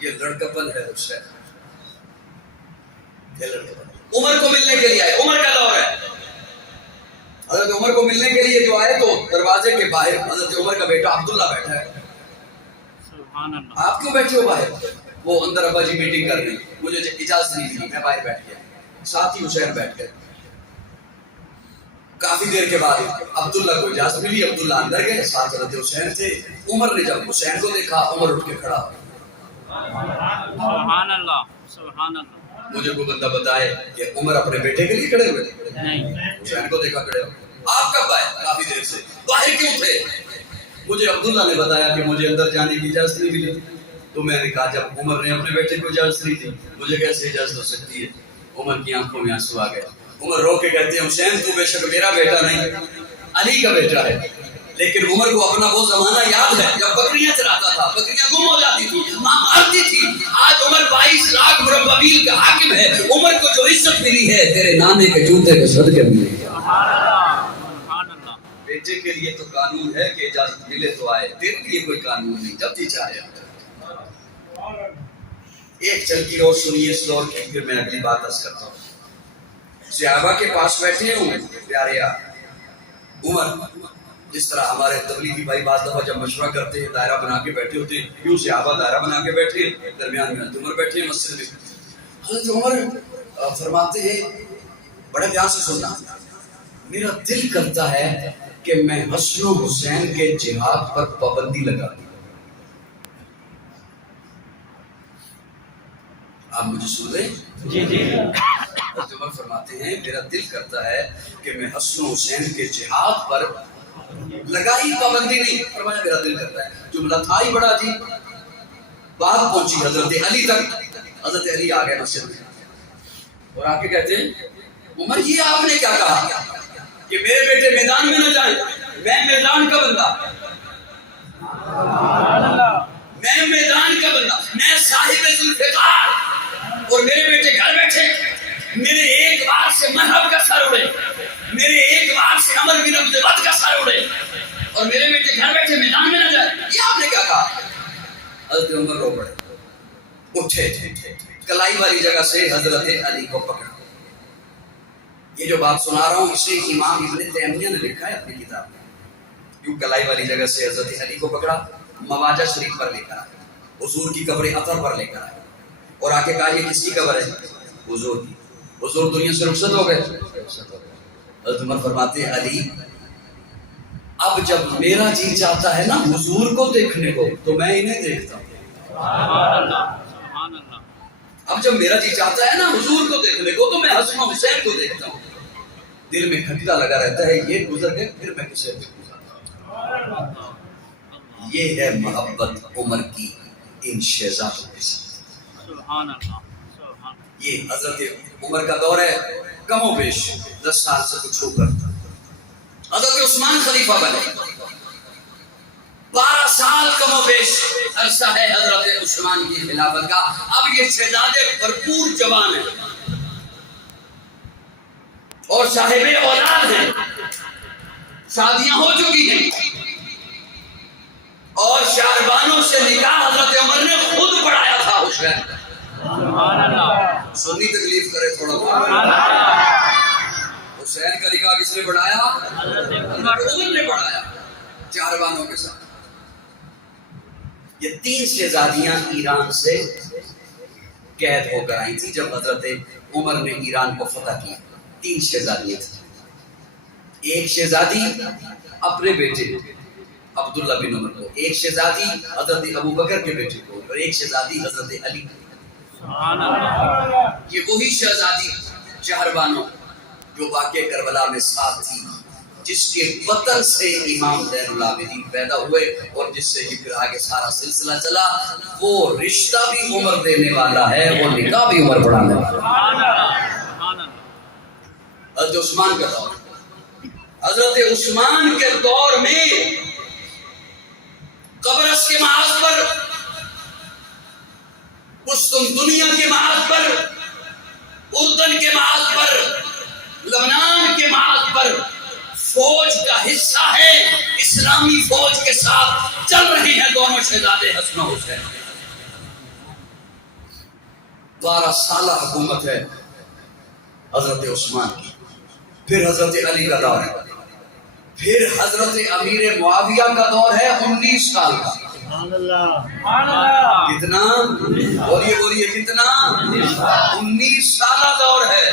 یہ لڑکپن ہے حسین، عمر کو ملنے کے لیے آئے، عمر کا دور ہے، حضرت عمر کو ملنے کے لیے جو آئے تو دروازے کے باہر حضرت عمر کا بیٹا عبداللہ بیٹھا ہے، آپ کیوں بیٹھے ہو باہر؟ وہ اندر ابا جی میٹنگ کر رہی، مجھے اجازت نہیں ملی، میں باہر بیٹھ گیا، ساتھ ہی حسین بیٹھ گئے، کافی دیر کے بعد عبداللہ کو اجازت ملی، عبداللہ اندر گئے، ساتھ حضرت حسین تھے، عمر نے جب حسین کو دیکھا عمر اٹھ کے کھڑا ہو، سبحان اللہ سبحان اللہ، مجھے کوئی بندہ بتائے کہ عمر اپنے بیٹے کے لیے کھڑے ہوئے، نہیں، حسین کو دیکھا کھڑے ہوئے، آپ کب آئے؟ کافی دیر سے، باہر کیوں تھے؟ مجھے عبداللہ نے بتایا کہ مجھے اندر جانے کی اجازت نہیں ملی، تو میں نے کہا جب عمر نے اپنے بیٹے کو اجازت نہیں دی مجھے کیسے اجازت ہو سکتی ہے؟ عمر کی آنکھوں میں آنسو آ گئے، عمر رو کے کہتے ہیں حسین تو بے شک میرا بیٹا نہیں علی کا بیٹا ہے، لیکن عمر کو اپنا وہ زمانہ یاد ہے جب بکریاں چراتا تھا، بکریاں گم ہو جاتی تھی، ماں مارتی تھی، آج عمر 22 لاکھ مربع میل کا حاکم ہے، عمر کو جو عزت ملی ہے تیرے نانے کے جوتے کے صدقے ملی ہے، بیٹے کے لیے تو قانون ہے کہ اجازت ملے تو آئے، تیرے لیے کوئی قانون نہیں، جب بھی چاہے۔ ایک چلکی اور سنیے اس دور کی، پھر میں اگلی بات عرض کرتا ہوں۔ صحابہ کے پاس بیٹھے ہوں پیارے عمر، جس طرح ہمارے تبلیغی بھائی بعض دفعہ جب مشورہ کرتے ہیں دائرہ بنا کے بیٹھے ہوتے ہیں، یوں صحابہ دائرہ بنا کے بیٹھے، درمیان میں حضرت عمر بیٹھے ہیں مسجد میں، حضرت عمر فرماتے ہیں، بڑے دھیان سے سننا، میرا دل کرتا ہے کہ میں حسن و حسین کے جہاد پر پابندی لگا دوں۔ آپ مجھے سن رہے ہیں؟ جی جی، حضرت عمر فرماتے ہیں میرا دل کرتا ہے کہ میں حسن و حسین کے جہاد پر لگائی پابندی نہیں، فرمایا میرا دل کرتا ہے، جملہ تھا ہی بڑا عجیب، بات پہنچی حضرت علی تک، حضرت علی آ گئے مسجد میں اور آ کے کہتے ہیں عمر یہ آپ نے کیا کہا کہ میرے بیٹے میدان میں نہ جائیں؟ میں میدان کا بندہ، میں میدان کا بندہ، میں صاحب ذوالفقار، اور میرے بیٹے گھر بیٹھے، میرے ایک بار سے مذہب کا سر اڑے، میرے ایک بار سے عمر بن عبد العزیز کا سر اڑے، اور میرے بیٹے گھر بیٹھے میدان میں نہ جائے، یہ آپ نے کیا کہا؟ حضرت عمر رو پڑے، اٹھے، کلائی والی جگہ سے حضرت علی کو پکڑا۔ یہ جو بات سنا رہا ہوں اسے امام ابن تیمیہ نے لکھا ہے اپنی کتاب میں، یوں کلائی والی جگہ سے حضرت علی کو پکڑا، مواجہ شریف پر لے کر آئے، حضور کی قبر اطہر پر لے کر آئے، اور آ کے کہا یہ کس کی قبر ہے؟ حضور کی، حضور دنیا سے رخصت ہو گئے، حضرت عمر فرماتے ہیں علی اب جب میرا جی چاہتا ہے نا حضور کو دیکھنے کو تو میں انہیں دیکھتا ہوں، اب جب میرا جی چاہتا ہے نا حضور کو دیکھنے کو تو میں حسن و حسین کو دیکھتا ہوں، دل میں کھٹکا لگا رہتا ہے یہ گزر گئے پھر میں کسے دیکھوں گا۔ یہ ہے محبت عمر کی ان شہزادوں کے ساتھ، یہ حضرت عمر کا دور ہے، کم و بیش 10 سال سے کچھ ہو کر حضرت عثمان خلیفہ بنے، 12 سال کم و بیش عرصہ ہے حضرت عثمان کی خلافت کا، اب یہ شہزادے بھرپور جوان ہیں اور صاحب اولاد ہیں، شادیاں ہو چکی ہیں، اور شاربانوں سے نکاح حضرت عمر نے خود پڑھایا تھا حسین، سنی تکلیف کرے تھوڑا بہت، حسین کا نکاح کس نے پڑھایا؟ عمر نے پڑھایا چاربانوں کے ساتھ۔ یہ 3 شہزادیاں ایران سے قید ہو کر آئی تھی جب حضرت عمر نے ایران کو فتح کیا، 3 شہزادیاں تھیں، ایک شہزادی اپنے بیٹے عبداللہ بن عمر کو، ایک شہزادی حضرت ابو بکر کے بیٹے کو، اور ایک شہزادی حضرت علی کو۔ سبحان اللہ۔ یہ وہی شہزادی شہربانو جو واقع کربلا میں ساتھ تھی، جس کے وطن سے امام زین العابدین پیدا ہوئے اور جس سے یہ پھر آگے سارا سلسلہ چلا۔ وہ رشتہ بھی عمر دینے والا ہے، وہ نکاح بھی عمر پڑھانے والا ہے۔ سبحان اللہ، سبحان اللہ۔ حضرت عثمان کا دور، حضرت عثمان کے دور میں قبرص کے محاذ پر، قسطنطنیہ کے محاذ پر، اردن کے محاذ پر، لبنان کے محاذ پر فوج کا حصہ ہے، اسلامی فوج کے ساتھ چل رہے ہیں دونوں شہزادے حسن و حسین۔ 12 سالہ حکومت ہے حضرت عثمان کی، پھر حضرت علی کا دور ہے، پھر حضرت امیر معاویہ کا دور ہے 19 سال کا۔ سبحان اللہ۔ کتنا؟ بولیے کتنا؟ 19 سالہ دور ہے۔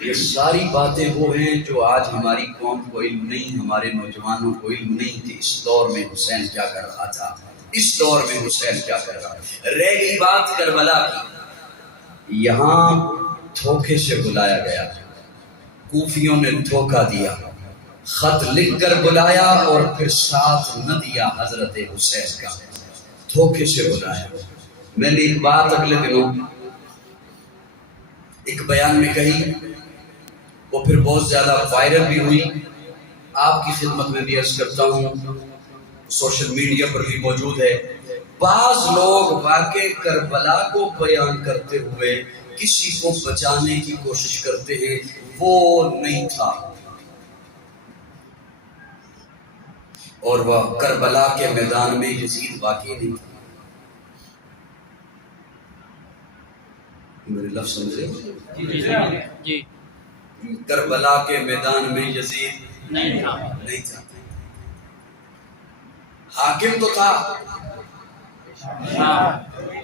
یہ ساری باتیں وہ ہیں جو آج ہماری قوم کو علم نہیں، ہمارے نوجوانوں کو علم نہیں کہ اس دور میں حسین کیا کر رہا تھا، اس دور میں حسین کیا کر رہا ہے۔ رہ گئی بات کربلا کی، یہاں دھوکے سے بلایا گیا، کوفیوں نے دھوکہ دیا، خط لکھ کر بلایا اور پھر ساتھ نہ دیا حضرت حسین کا، دھوکے سے بلایا۔ میں نے ایک بات اگلے دنوں ایک بیان میں کہی، وہ پھر بہت زیادہ وائرل بھی ہوئی، آپ کی خدمت میں بھی عرض کرتا ہوں، سوشل میڈیا پر بھی موجود ہے۔ بعض لوگ واقع کربلا کو بیان کرتے ہوئے کسی کو بچانے کی کوشش کرتے ہیں، وہ نہیں تھا، اور وہ کربلا کے میدان میں یزید واقع نہیں تھا۔ میرے لفظ سمجھے؟ جی، کربلا کے میدان میں یزید نہیں تھا۔ نہیں تھا، حاکم تو تھا، ہاں،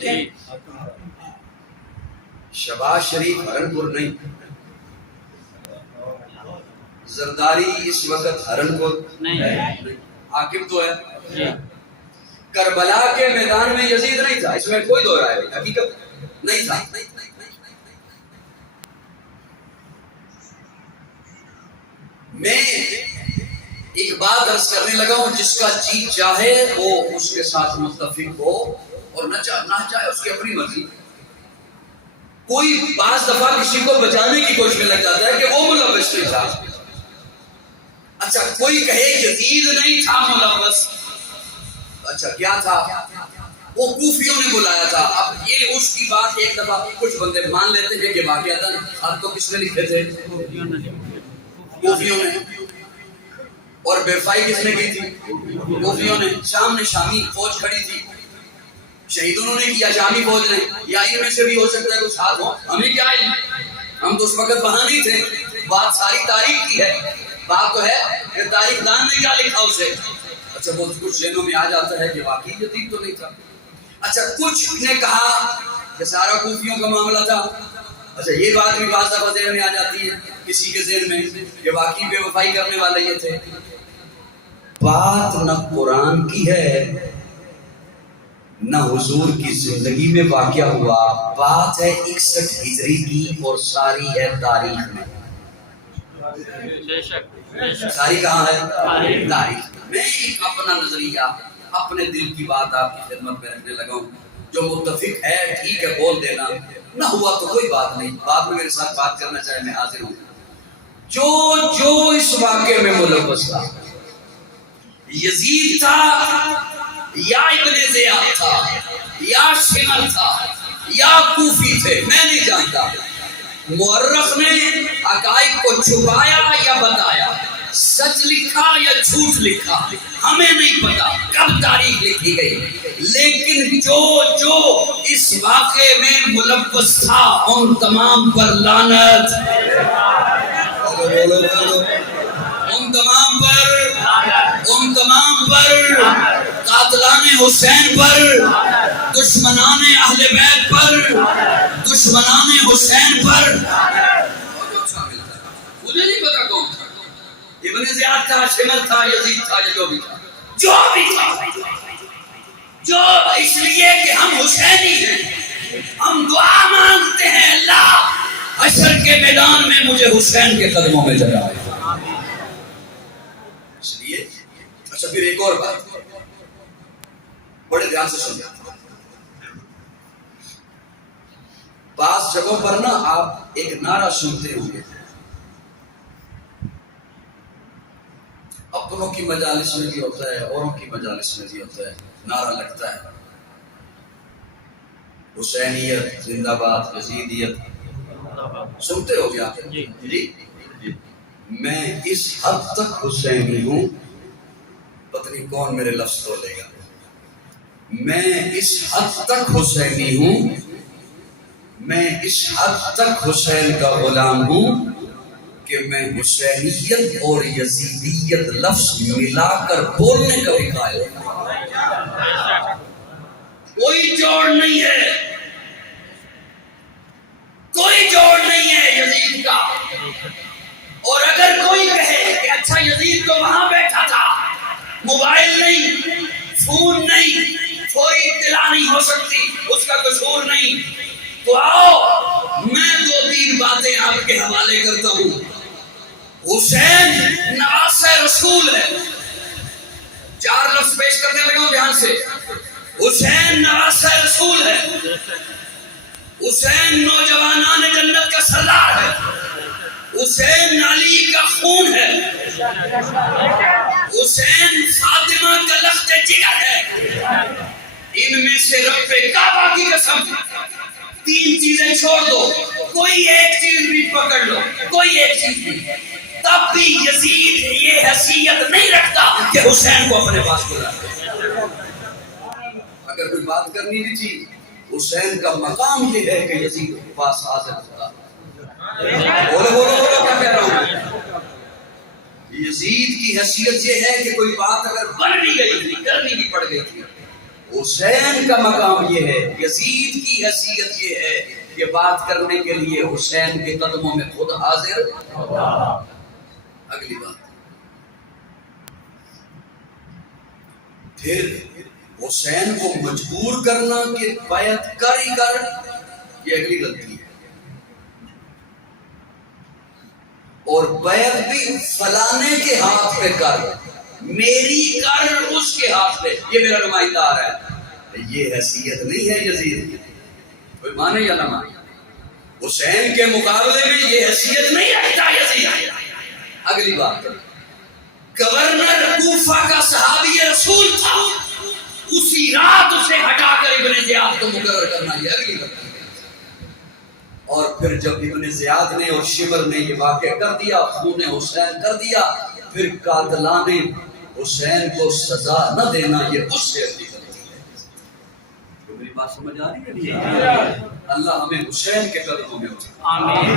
جی، شہباز شریف ہرنپور نہیں، زرداری اس وقت ہرنپور نہیں، حاکم تو ہے۔ جی، کربلا کے میدان میں یزید نہیں تھا، اس میں کوئی دو رائے نہیں، حقیقت نہیں تھا۔ میں ایک بات عرض کرنے لگا ہوں، جس کا جی چاہے وہ اس کے ساتھ متفق ہو اور نہ چاہے اس کی اپنی مرضی۔ کوئی بعض دفعہ کسی کو بچانے کی کوشش میں لگ جاتا ہے کہ وہ ملوث نہیں تھا۔ اچھا، کوئی کہے یزید نہیں تھا ملوث، اچھا کیا تھا؟ وہ کوفیوں نے بلایا تھا۔ اب یہ اس کی بات ایک دفعہ کچھ بندے مان لیتے ہیں کہ واقعتاً خط تو کس نے لکھے تھے؟ کوفیوں نے۔ اور بیفائی کس نے کی تھی؟ کوفیوں نے۔ شام نے شامی فوج کھڑی تھی، شہید انہوں نے کیا، شامی فوج نے، یا ان میں سے بھی ہو سکتا ہے کچھ ہاتھ ہو، ہمیں کیا علم، ہم تو اس وقت وہاں نہیں تھے۔ بات ساری تاریخ کی ہے، بات تو ہے کہ تاریخ دان نے کیا لکھا اسے۔ اچھا، وہ کچھ ذہنوں میں آ جاتا ہے کہ واقعی یزید تو نہیں تھا۔ اچھا، کچھ نے کہا کہ سارا کوفیوں کا معاملہ تھا۔ اچھا، یہ بات بھی بعض دفعہ ذہن میں آ جاتی ہے کسی کے ذہن میں کہ واقعی بے وفائی کرنے والے یہ تھے۔ بات نہ قرآن کی ہے نہ حضور کی زندگی میں واقعہ ہوا، بات ہے 61 ہجری کی اور ساری ہے تاریخ میں۔ بے شک، ساری کہاں ہے؟ تاریخ۔ میں ایک اپنا نظریہ، اپنے دل کی بات آپ کی خدمت میں رکھنے لگا ہوں، جو متفق ہے ٹھیک ہے بول دینا، نہ ہوا تو کوئی بات نہیں، بعد میں میرے ساتھ بات کرنا چاہے میں حاضر ہوں۔ جو اس واقعے میں ملوث تھا، یزید تھا یا ابن زیاد تھا یا شمر تھا یا کوفی تھے، میں نہیں جانتا۔ مورخ نے حقائق کو چھپایا یا بتایا، سچ لکھا یا جھوٹ لکھا، ہمیں نہیں پتا کب تاریخ لکھی گئی، لیکن جو اس واقعے میں ملوث تھا ان تمام پر لعنت، ان تمام پر قاتلان حسین پر، دشمنان اہل بیت پر، دشمنان حسین پر، مجھے نہیں پتا کون تھا، ابن زیاد تھا، شمر تھا، یزید تھا، جو بھی تھا، جو اس لیے کہ ہم حسینی ہیں، ہم دعا مانگتے ہیں اللہ حشر کے میدان میں مجھے حسین کے قدموں میں جگائے. اس لیے اچھا پھر ایک اور بات بڑے دھیان سے سنیں. بعض جگہوں پر نا آپ ایک نعرہ سنتے ہوں گے، اپنوں کی مجالس میں بھی ہوتا ہے، اوروں کی مجالس میں بھی ہوتا ہے، نعرہ لگتا ہے حسینیت زندہ باد، یزیدیت، سنتے ہو گیا؟ جی میں اس حد تک حسینی ہوں، پتہ نہیں کون میرے لفظ تولے گا، میں اس حد تک حسینی ہوں، میں اس حد تک حسین کا غلام ہوں کہ میں حسینیت اور یزیدیت لفظ ملا کر بولنے کا بھی قائل ہوں. کوئی جوڑ نہیں ہے، کوئی جوڑ نہیں ہے یزید کا. اور اگر کوئی کہے کہ اچھا یزید تو وہاں بیٹھا تھا، موبائل نہیں، فون نہیں، کوئی اطلاع نہیں ہو سکتی، اس کا قصور نہیں، تو آؤ میں 2-3 باتیں آپ کے حوالے کرتا ہوں. حسین نواسہ رسول ہے. 4 لفظ پیش کرنے لگا ہوں دھیان سے. حسین نواسہ رسول ہے، حسین نوجوانان جنت کا سردار ہے، حسین علی کا خون ہے، حسین فاطمہ کا لخت جگر ہے. ان میں سے رب کعبہ کی قسم 3 چیزیں چھوڑ دو، کوئی ایک چیز بھی پکڑ لو، کوئی ایک چیز بھی، تب بھی یزید یہ حیثیت نہیں رکھتا کہ حسین کو اپنے پاس بلا. اگر کوئی بات کرنی بھی تھی، حسین کا مقام یہ ہے کہ یزید کے پاس حاضر ہوتا. بولو کیا کہہ رہا ہوں. یزید کی حیثیت یہ ہے کہ کوئی بات اگر بن بھی گئی تھی، کرنی بھی پڑ گئی تھی، حسین کا مقام یہ ہے. یزید کی حیثیت یہ ہے کہ بات کرنے کے لیے حسین کے قدموں میں خود حاضر. اگلی بات پھر حسین کو مجبور کرنا کہ بیعت کر ہی کر، یہ اگلی غلطی ہے. اور بیعت بھی فلانے کے ہاتھ پہ کر، میری کر اس کے ہاتھ پہ، یہ میرا نمائندہ آ رہا ہے. یہ حیثیت نہیں ہے یزید کی. کوئی مانے یا نہ مانے، حسین کے مقابلے میں یہ حیثیت نہیں رکھتا یزید. اگلی بات، گورنر کوفہ کا صحابی رسول تھا، اسی رات اسے ہٹا کر ابن زیاد کو مقرر کرنا، یہ اگلی بات. اور پھر جب ابن زیاد نے اور شمر نے یہ واقعہ کر دیا، خون حسین کر دیا، پھر قاتلان حسین کو سزا نہ دینا، یہ اس سے اگلی غلطی ہے. تو میری بات سمجھ آ رہی ہے؟ اللہ ہمیں حسین کے قدموں میں آمین.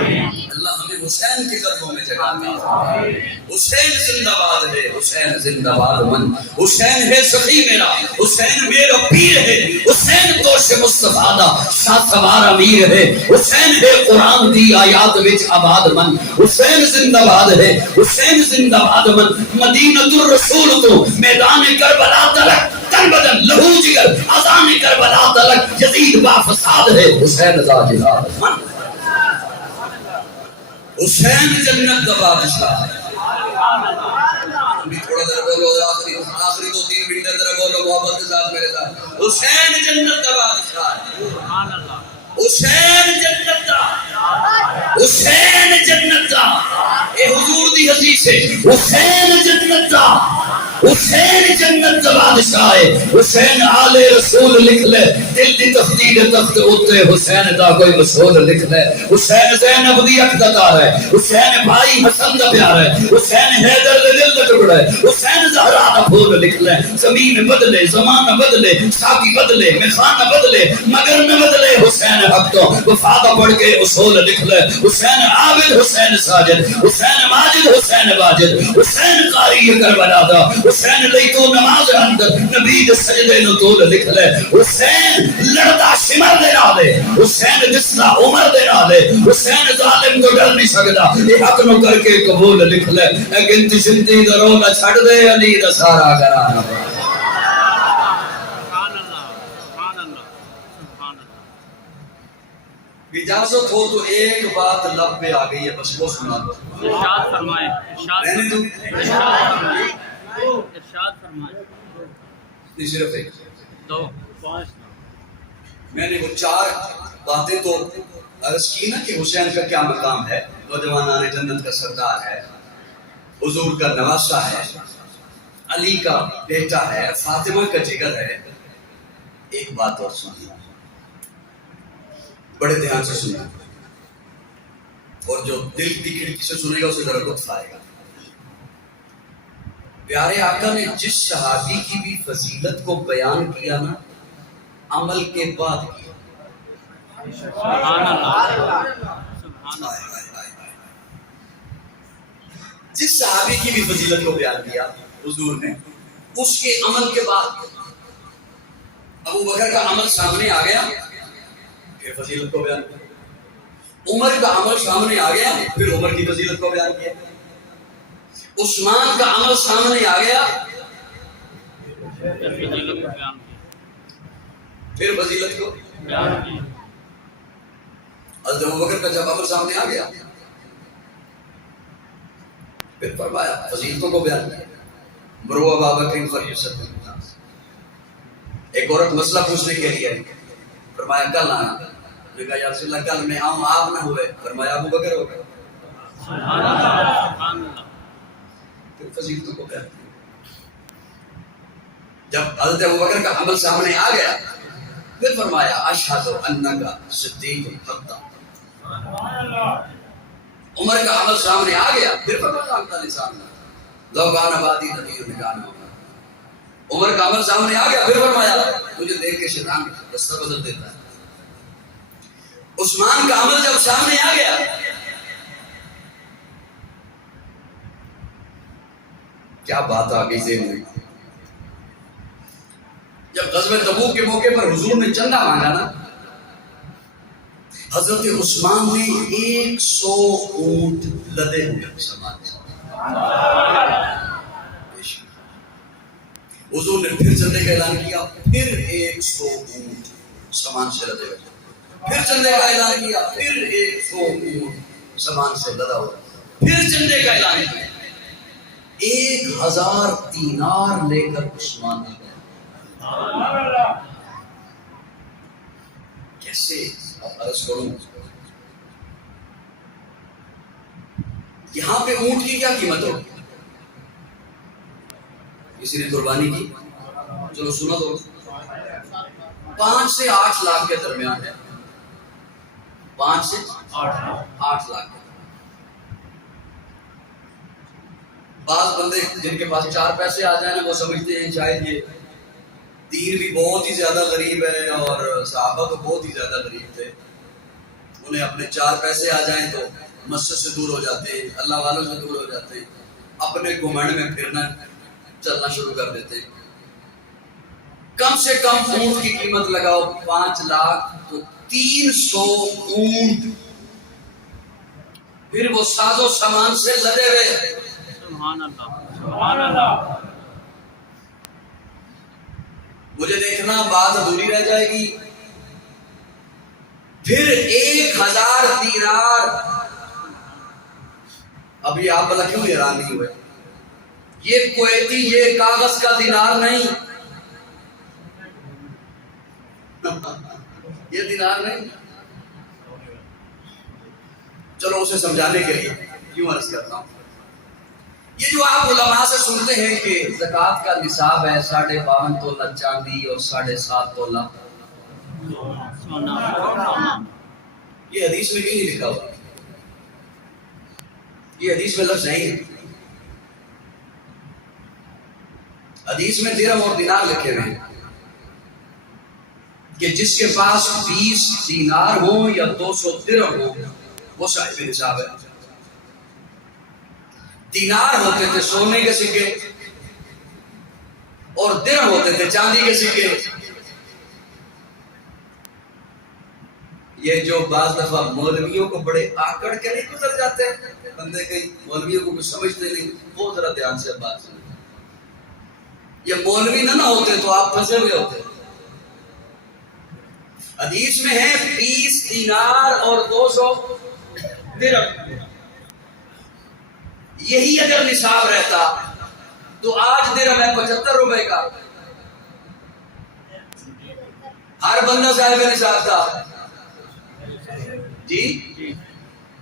اللہ ہمیں حسین کے قدموں میں جگہ. حسین زندہ باد ہے، حسین زندہ باد من، حسین ہے سخی میرا، حسین میرا پیر ہے، حسین دوش مصطفیٰ دا شاہ سوار امیر ہے، حسین ہے قرآن دی آیات وچ آباد من. حسین زندہ باد ہے، حسین زندہ باد من. مدینۃ الرسول تو میدان کربلا تلک، تن بدن لہو جگر اذان کربلا تلک، یزید با فساد ہے، حسین ذا جلال من. حسین جنت کا بادشاہ ہے. تھوڑا دیر بولو، آخری 2-3 منٹ ذرا بولو محبت کے ساتھ میرے ساتھ. حسین جنت کا بادشاہ ہے، حسین جنت کا، حسین جنت کا. اے حضور دی حدیث ہے، حسین جنت کا، حسین جنت کا بادشاہ ہے. حسین آل رسول لکھ لے، دل دی تفتیل تخت اتے حسین دا کوئی مسعود لکھ لے. حسین زینب دی اکھ دا تار ہے، حسین بھائی حسن دا پیار ہے، حسین حیدر دے دل دا ٹکڑا ہے. حسین زہرا دا پھول لکھ لے. زمین بدلے، زمانہ بدلے، شادی بدلے، میخانہ بدلے، مگر نہ بدلے حسین حق تو. وفادہ پڑھ کے اصول لکھ لے. حسین عابد، حسین ساجد، حسین ماجد، حسین واجد، حسین قاری کربلا دا، حسین لئی تو نماز اندر نبی دے سجدے نو تو لکھ لے حسین لڑدا سمر دے نال حسین جسنا عمر دے نال حسین ظالم تو ڈر نہیں سکدا یہ حق نو کر کے قبول لکھ لے اے گنتی شنتی دا رولا چھڑ دے علی دا سارا گھرانا اجازت ہو تو ایک بات لب پہ آ گئی ہے بس وہ سنا دو ارشاد فرمائے ارشاد فرمائے صرف ایک دو میں نے وہ 4 باتیں تو عرض کی نا کہ حسین کا کیا مقام ہے نوجوانان جنت کا سردار ہے حضور کا نواسہ ہے علی کا بیٹا ہے فاطمہ کا جگر ہے ایک بات اور سنیے بڑے دھیان سے سننا اور جو دل کی کھڑکی سے سنے گا اسے ذرا لطف آئے گا پیارے آقا نے جس صحابی کی بھی فضیلت کو بیان کیا نا عمل کے بعد کیا سبحان اللہ جس صحابی کی بھی فضیلت کو بیان کیا حضور نے اس کے عمل کے بعد ابو بکر کا عمل سامنے آ گیا پھر فضیلت کو بیان کیا عمر کا عمل سامنے آ گیا پھر عمر کی فضیلت کو بیان کیا عثمان کا عمل سامنے آ گیا پھر فضیلت کو بیان کی حضرت ابو بکر کا جب عمل سامنے آ گیا پھر فرمایا فضیلتوں کو بیان کیا مروا ابا بکر فلیصد الناس ایک عورت مسئلہ پوچھنے کے لیے فرمایا کل آنا نے کہا یا رسول اللہ کل میں آؤں آپ نہ ہوئے فرمایا ابو بکر ہو گئے سبحان اللہ سبحان اللہ پھر فضیلتوں کو بیان کیا جب حضرت ابو بکر کا عمل سامنے آ گیا پھر فرمایا اشہد انک صدیق حق عمر کا عمل سامنے آ گیا پھر فرمایا انت لسان لو کان آبادی نبی نگان عمر کا عمل سامنے آ گیا پھر فرمایا تجھے دیکھ کے شیطان رستہ بدل دیتا ہے عثمان کا عمل جب سامنے آ گیا کیا بات آ گئی ذہن میں جب غزوہ تبوک کے موقع پر حضور نے چندہ مانگا نا حضرت عثمان نے 100 اونٹ لدے ہوئے سامان حضور نے پھر چندے کا اعلان کیا پھر 100 اونٹ سامان سے لدے ہوئے پھر چندے کا اعلان کیا پھر 100 اونٹ سامان سے لدا ہوا پھر چندے کا اعلان کیا 1000 دینار لے کر عثمان نے کیسے اب عرض کروں یہاں پہ اونٹ کی کیا قیمت ہوگی کسی نے قربانی کی چلو سنا دو 5 سے 8 لاکھ کے درمیان ہے 5 سے 8 لاکھ بعض بندے جن کے پاس 4 پیسے آ جائیں وہ سمجھتے ہیں شاید یہ دین بھی بہت ہی زیادہ غریب ہے اور صحابہ تو بہت ہی زیادہ غریب تھے انہیں اپنے 4 پیسے آ جائیں تو مسجد سے دور ہو جاتے ہیں اللہ والوں سے دور ہو جاتے ہیں اپنے گھمنڈ میں پھرنا چلنا شروع کر دیتے ہیں کم سے کم اونٹ کی قیمت لگاؤ 5 لاکھ تو 300 اونٹ پھر وہ ساز و سامان سے لدے ہوئے سبحان اللہ سبحان اللہ مجھے دیکھنا بات ادھوری رہ جائے گی پھر 1000 دینار ابھی آپ بلا کیوں حیران نہیں ہوئے یہ کویتی یہ کاغذ کا دینار نہیں یہ دینار نہیں چلو اسے سمجھانے کے لیے کیوں عرض کرتا ہوں یہ جو آپ علماء سے سنتے ہیں کہ زکوٰۃ کا نصاب ہے 52.5 تولہ چاندی اور 7.5 تولہ یہ حدیث میں کہیں لکھا ہوا یہ حدیث میں لفظ نہیں ہے حدیث میں درہم اور دینار لکھے ہوئے ہیں کہ جس کے پاس 20 دینار ہو یا 200 درہم ہو وہ صاحب نصاب ہے دینار ہوتے تھے سونے کے سکے اور درہم ہوتے تھے چاندی کے سکے. یہ جو بعض دفعہ مولویوں کو بڑے آکڑ کے نہیں گزر جاتے ہیں بندے کئی مولویوں کو کچھ سمجھتے نہیں, وہ ذرا دھیان سے بات سنیں. یہ مولوی نہ ہوتے تو آپ پھنسے ہوئے ہوتے. حدیث میں ہے 20 دینار اور 200 درہم. یہی اگر نصاب رہتا تو آج درہم ہے 75 روپے کا, ہر بندہ صاحب نصاب تھا. جی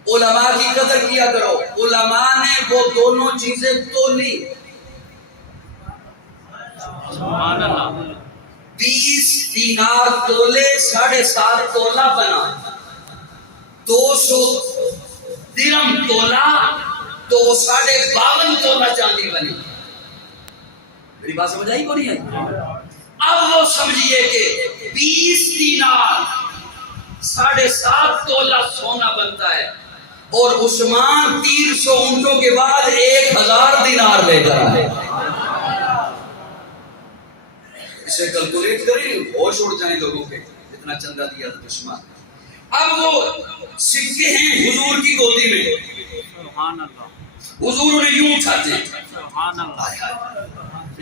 علماء کی قدر کیا کرو. علماء نے وہ دونوں چیزیں تولی. سبحان اللہ. 20 دینار تولے 7.5 تولہ بنا, 200 درہم تولا تو 52.5 تولہ چاندی بنی. میری بات سمجھ آئی کو نہیں آئی؟ اب وہ سمجھیے کہ 20 دینار 7.5 تولہ سونا بنتا ہے, اور عثمان 300 اونٹوں کے بعد 1000 دینار لے کر آئے. اسے کیلکولیٹ کریں, ہوش اڑ جائیں لوگوں کے, اتنا چندہ دیا تھا عثمان. اب وہ سکے ہیں حضور کی گودی میں, سبحان اللہ. حضور انہیں یوں اٹھاتے ہیں, سبحان اللہ.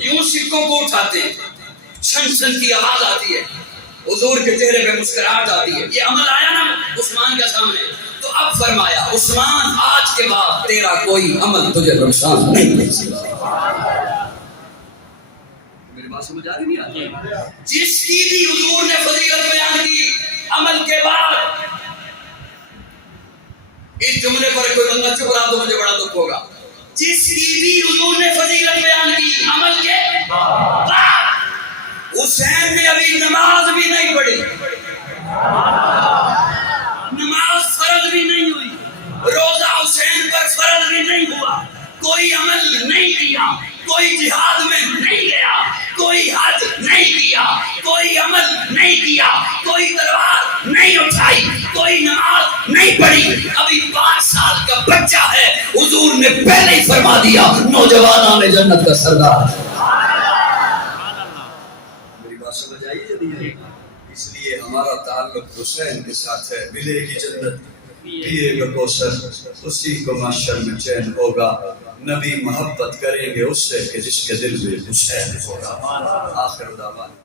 یوں سکوں کو اٹھاتے ہیں, چھن چھن کی آواز آتی ہے, حضور کے چہرے پہ مسکراہٹ آتی ہے. یہ عمل آیا نا عثمان کے سامنے, تو اب فرمایا عثمان آج کے بعد تیرا کوئی عمل تجھے نقصان نہیں دے سکتا. میری بات سمجھ آ رہی نہیں آتی؟ جس کی بھی حضور نے فضیلت بیان کی عمل کے بعد, اس جملے پر کوئی بندہ چپ رہا تو مجھے بڑا دکھ ہوگا. جس کی بھی حضور نے فضیلت بیان کی عمل کے بعد, حسین نے ابھی نماز بھی نہیں پڑھی, نماز فرض بھی نہیں ہوئی, روزہ حسین پر فرض بھی نہیں ہوا, کوئی عمل نہیں کیا, کوئی جہاد میں نہیں گیا, کوئی حج نہیں کیا, کوئی عمل نہیں کیا, کوئی تلوار نہیں اٹھائی, کوئی نماز نہیں پڑھی, ابھی 5 سال کا بچہ ہے, حضور نے پہلے ہی فرما دیا نوجوانوں میں جنت کا سردار. میری بات سمجھ آئی ہے نہیں؟ اس لیے ہمارا تعلق حسین کے ساتھ ہے. ملے گی جنت پیے گا کوثر, اسی کو محشر میں چین ہوگا. نبی محبت کریں گے اس سے کہ جس کے دل میں حسین ہوگا. آخر دعوانا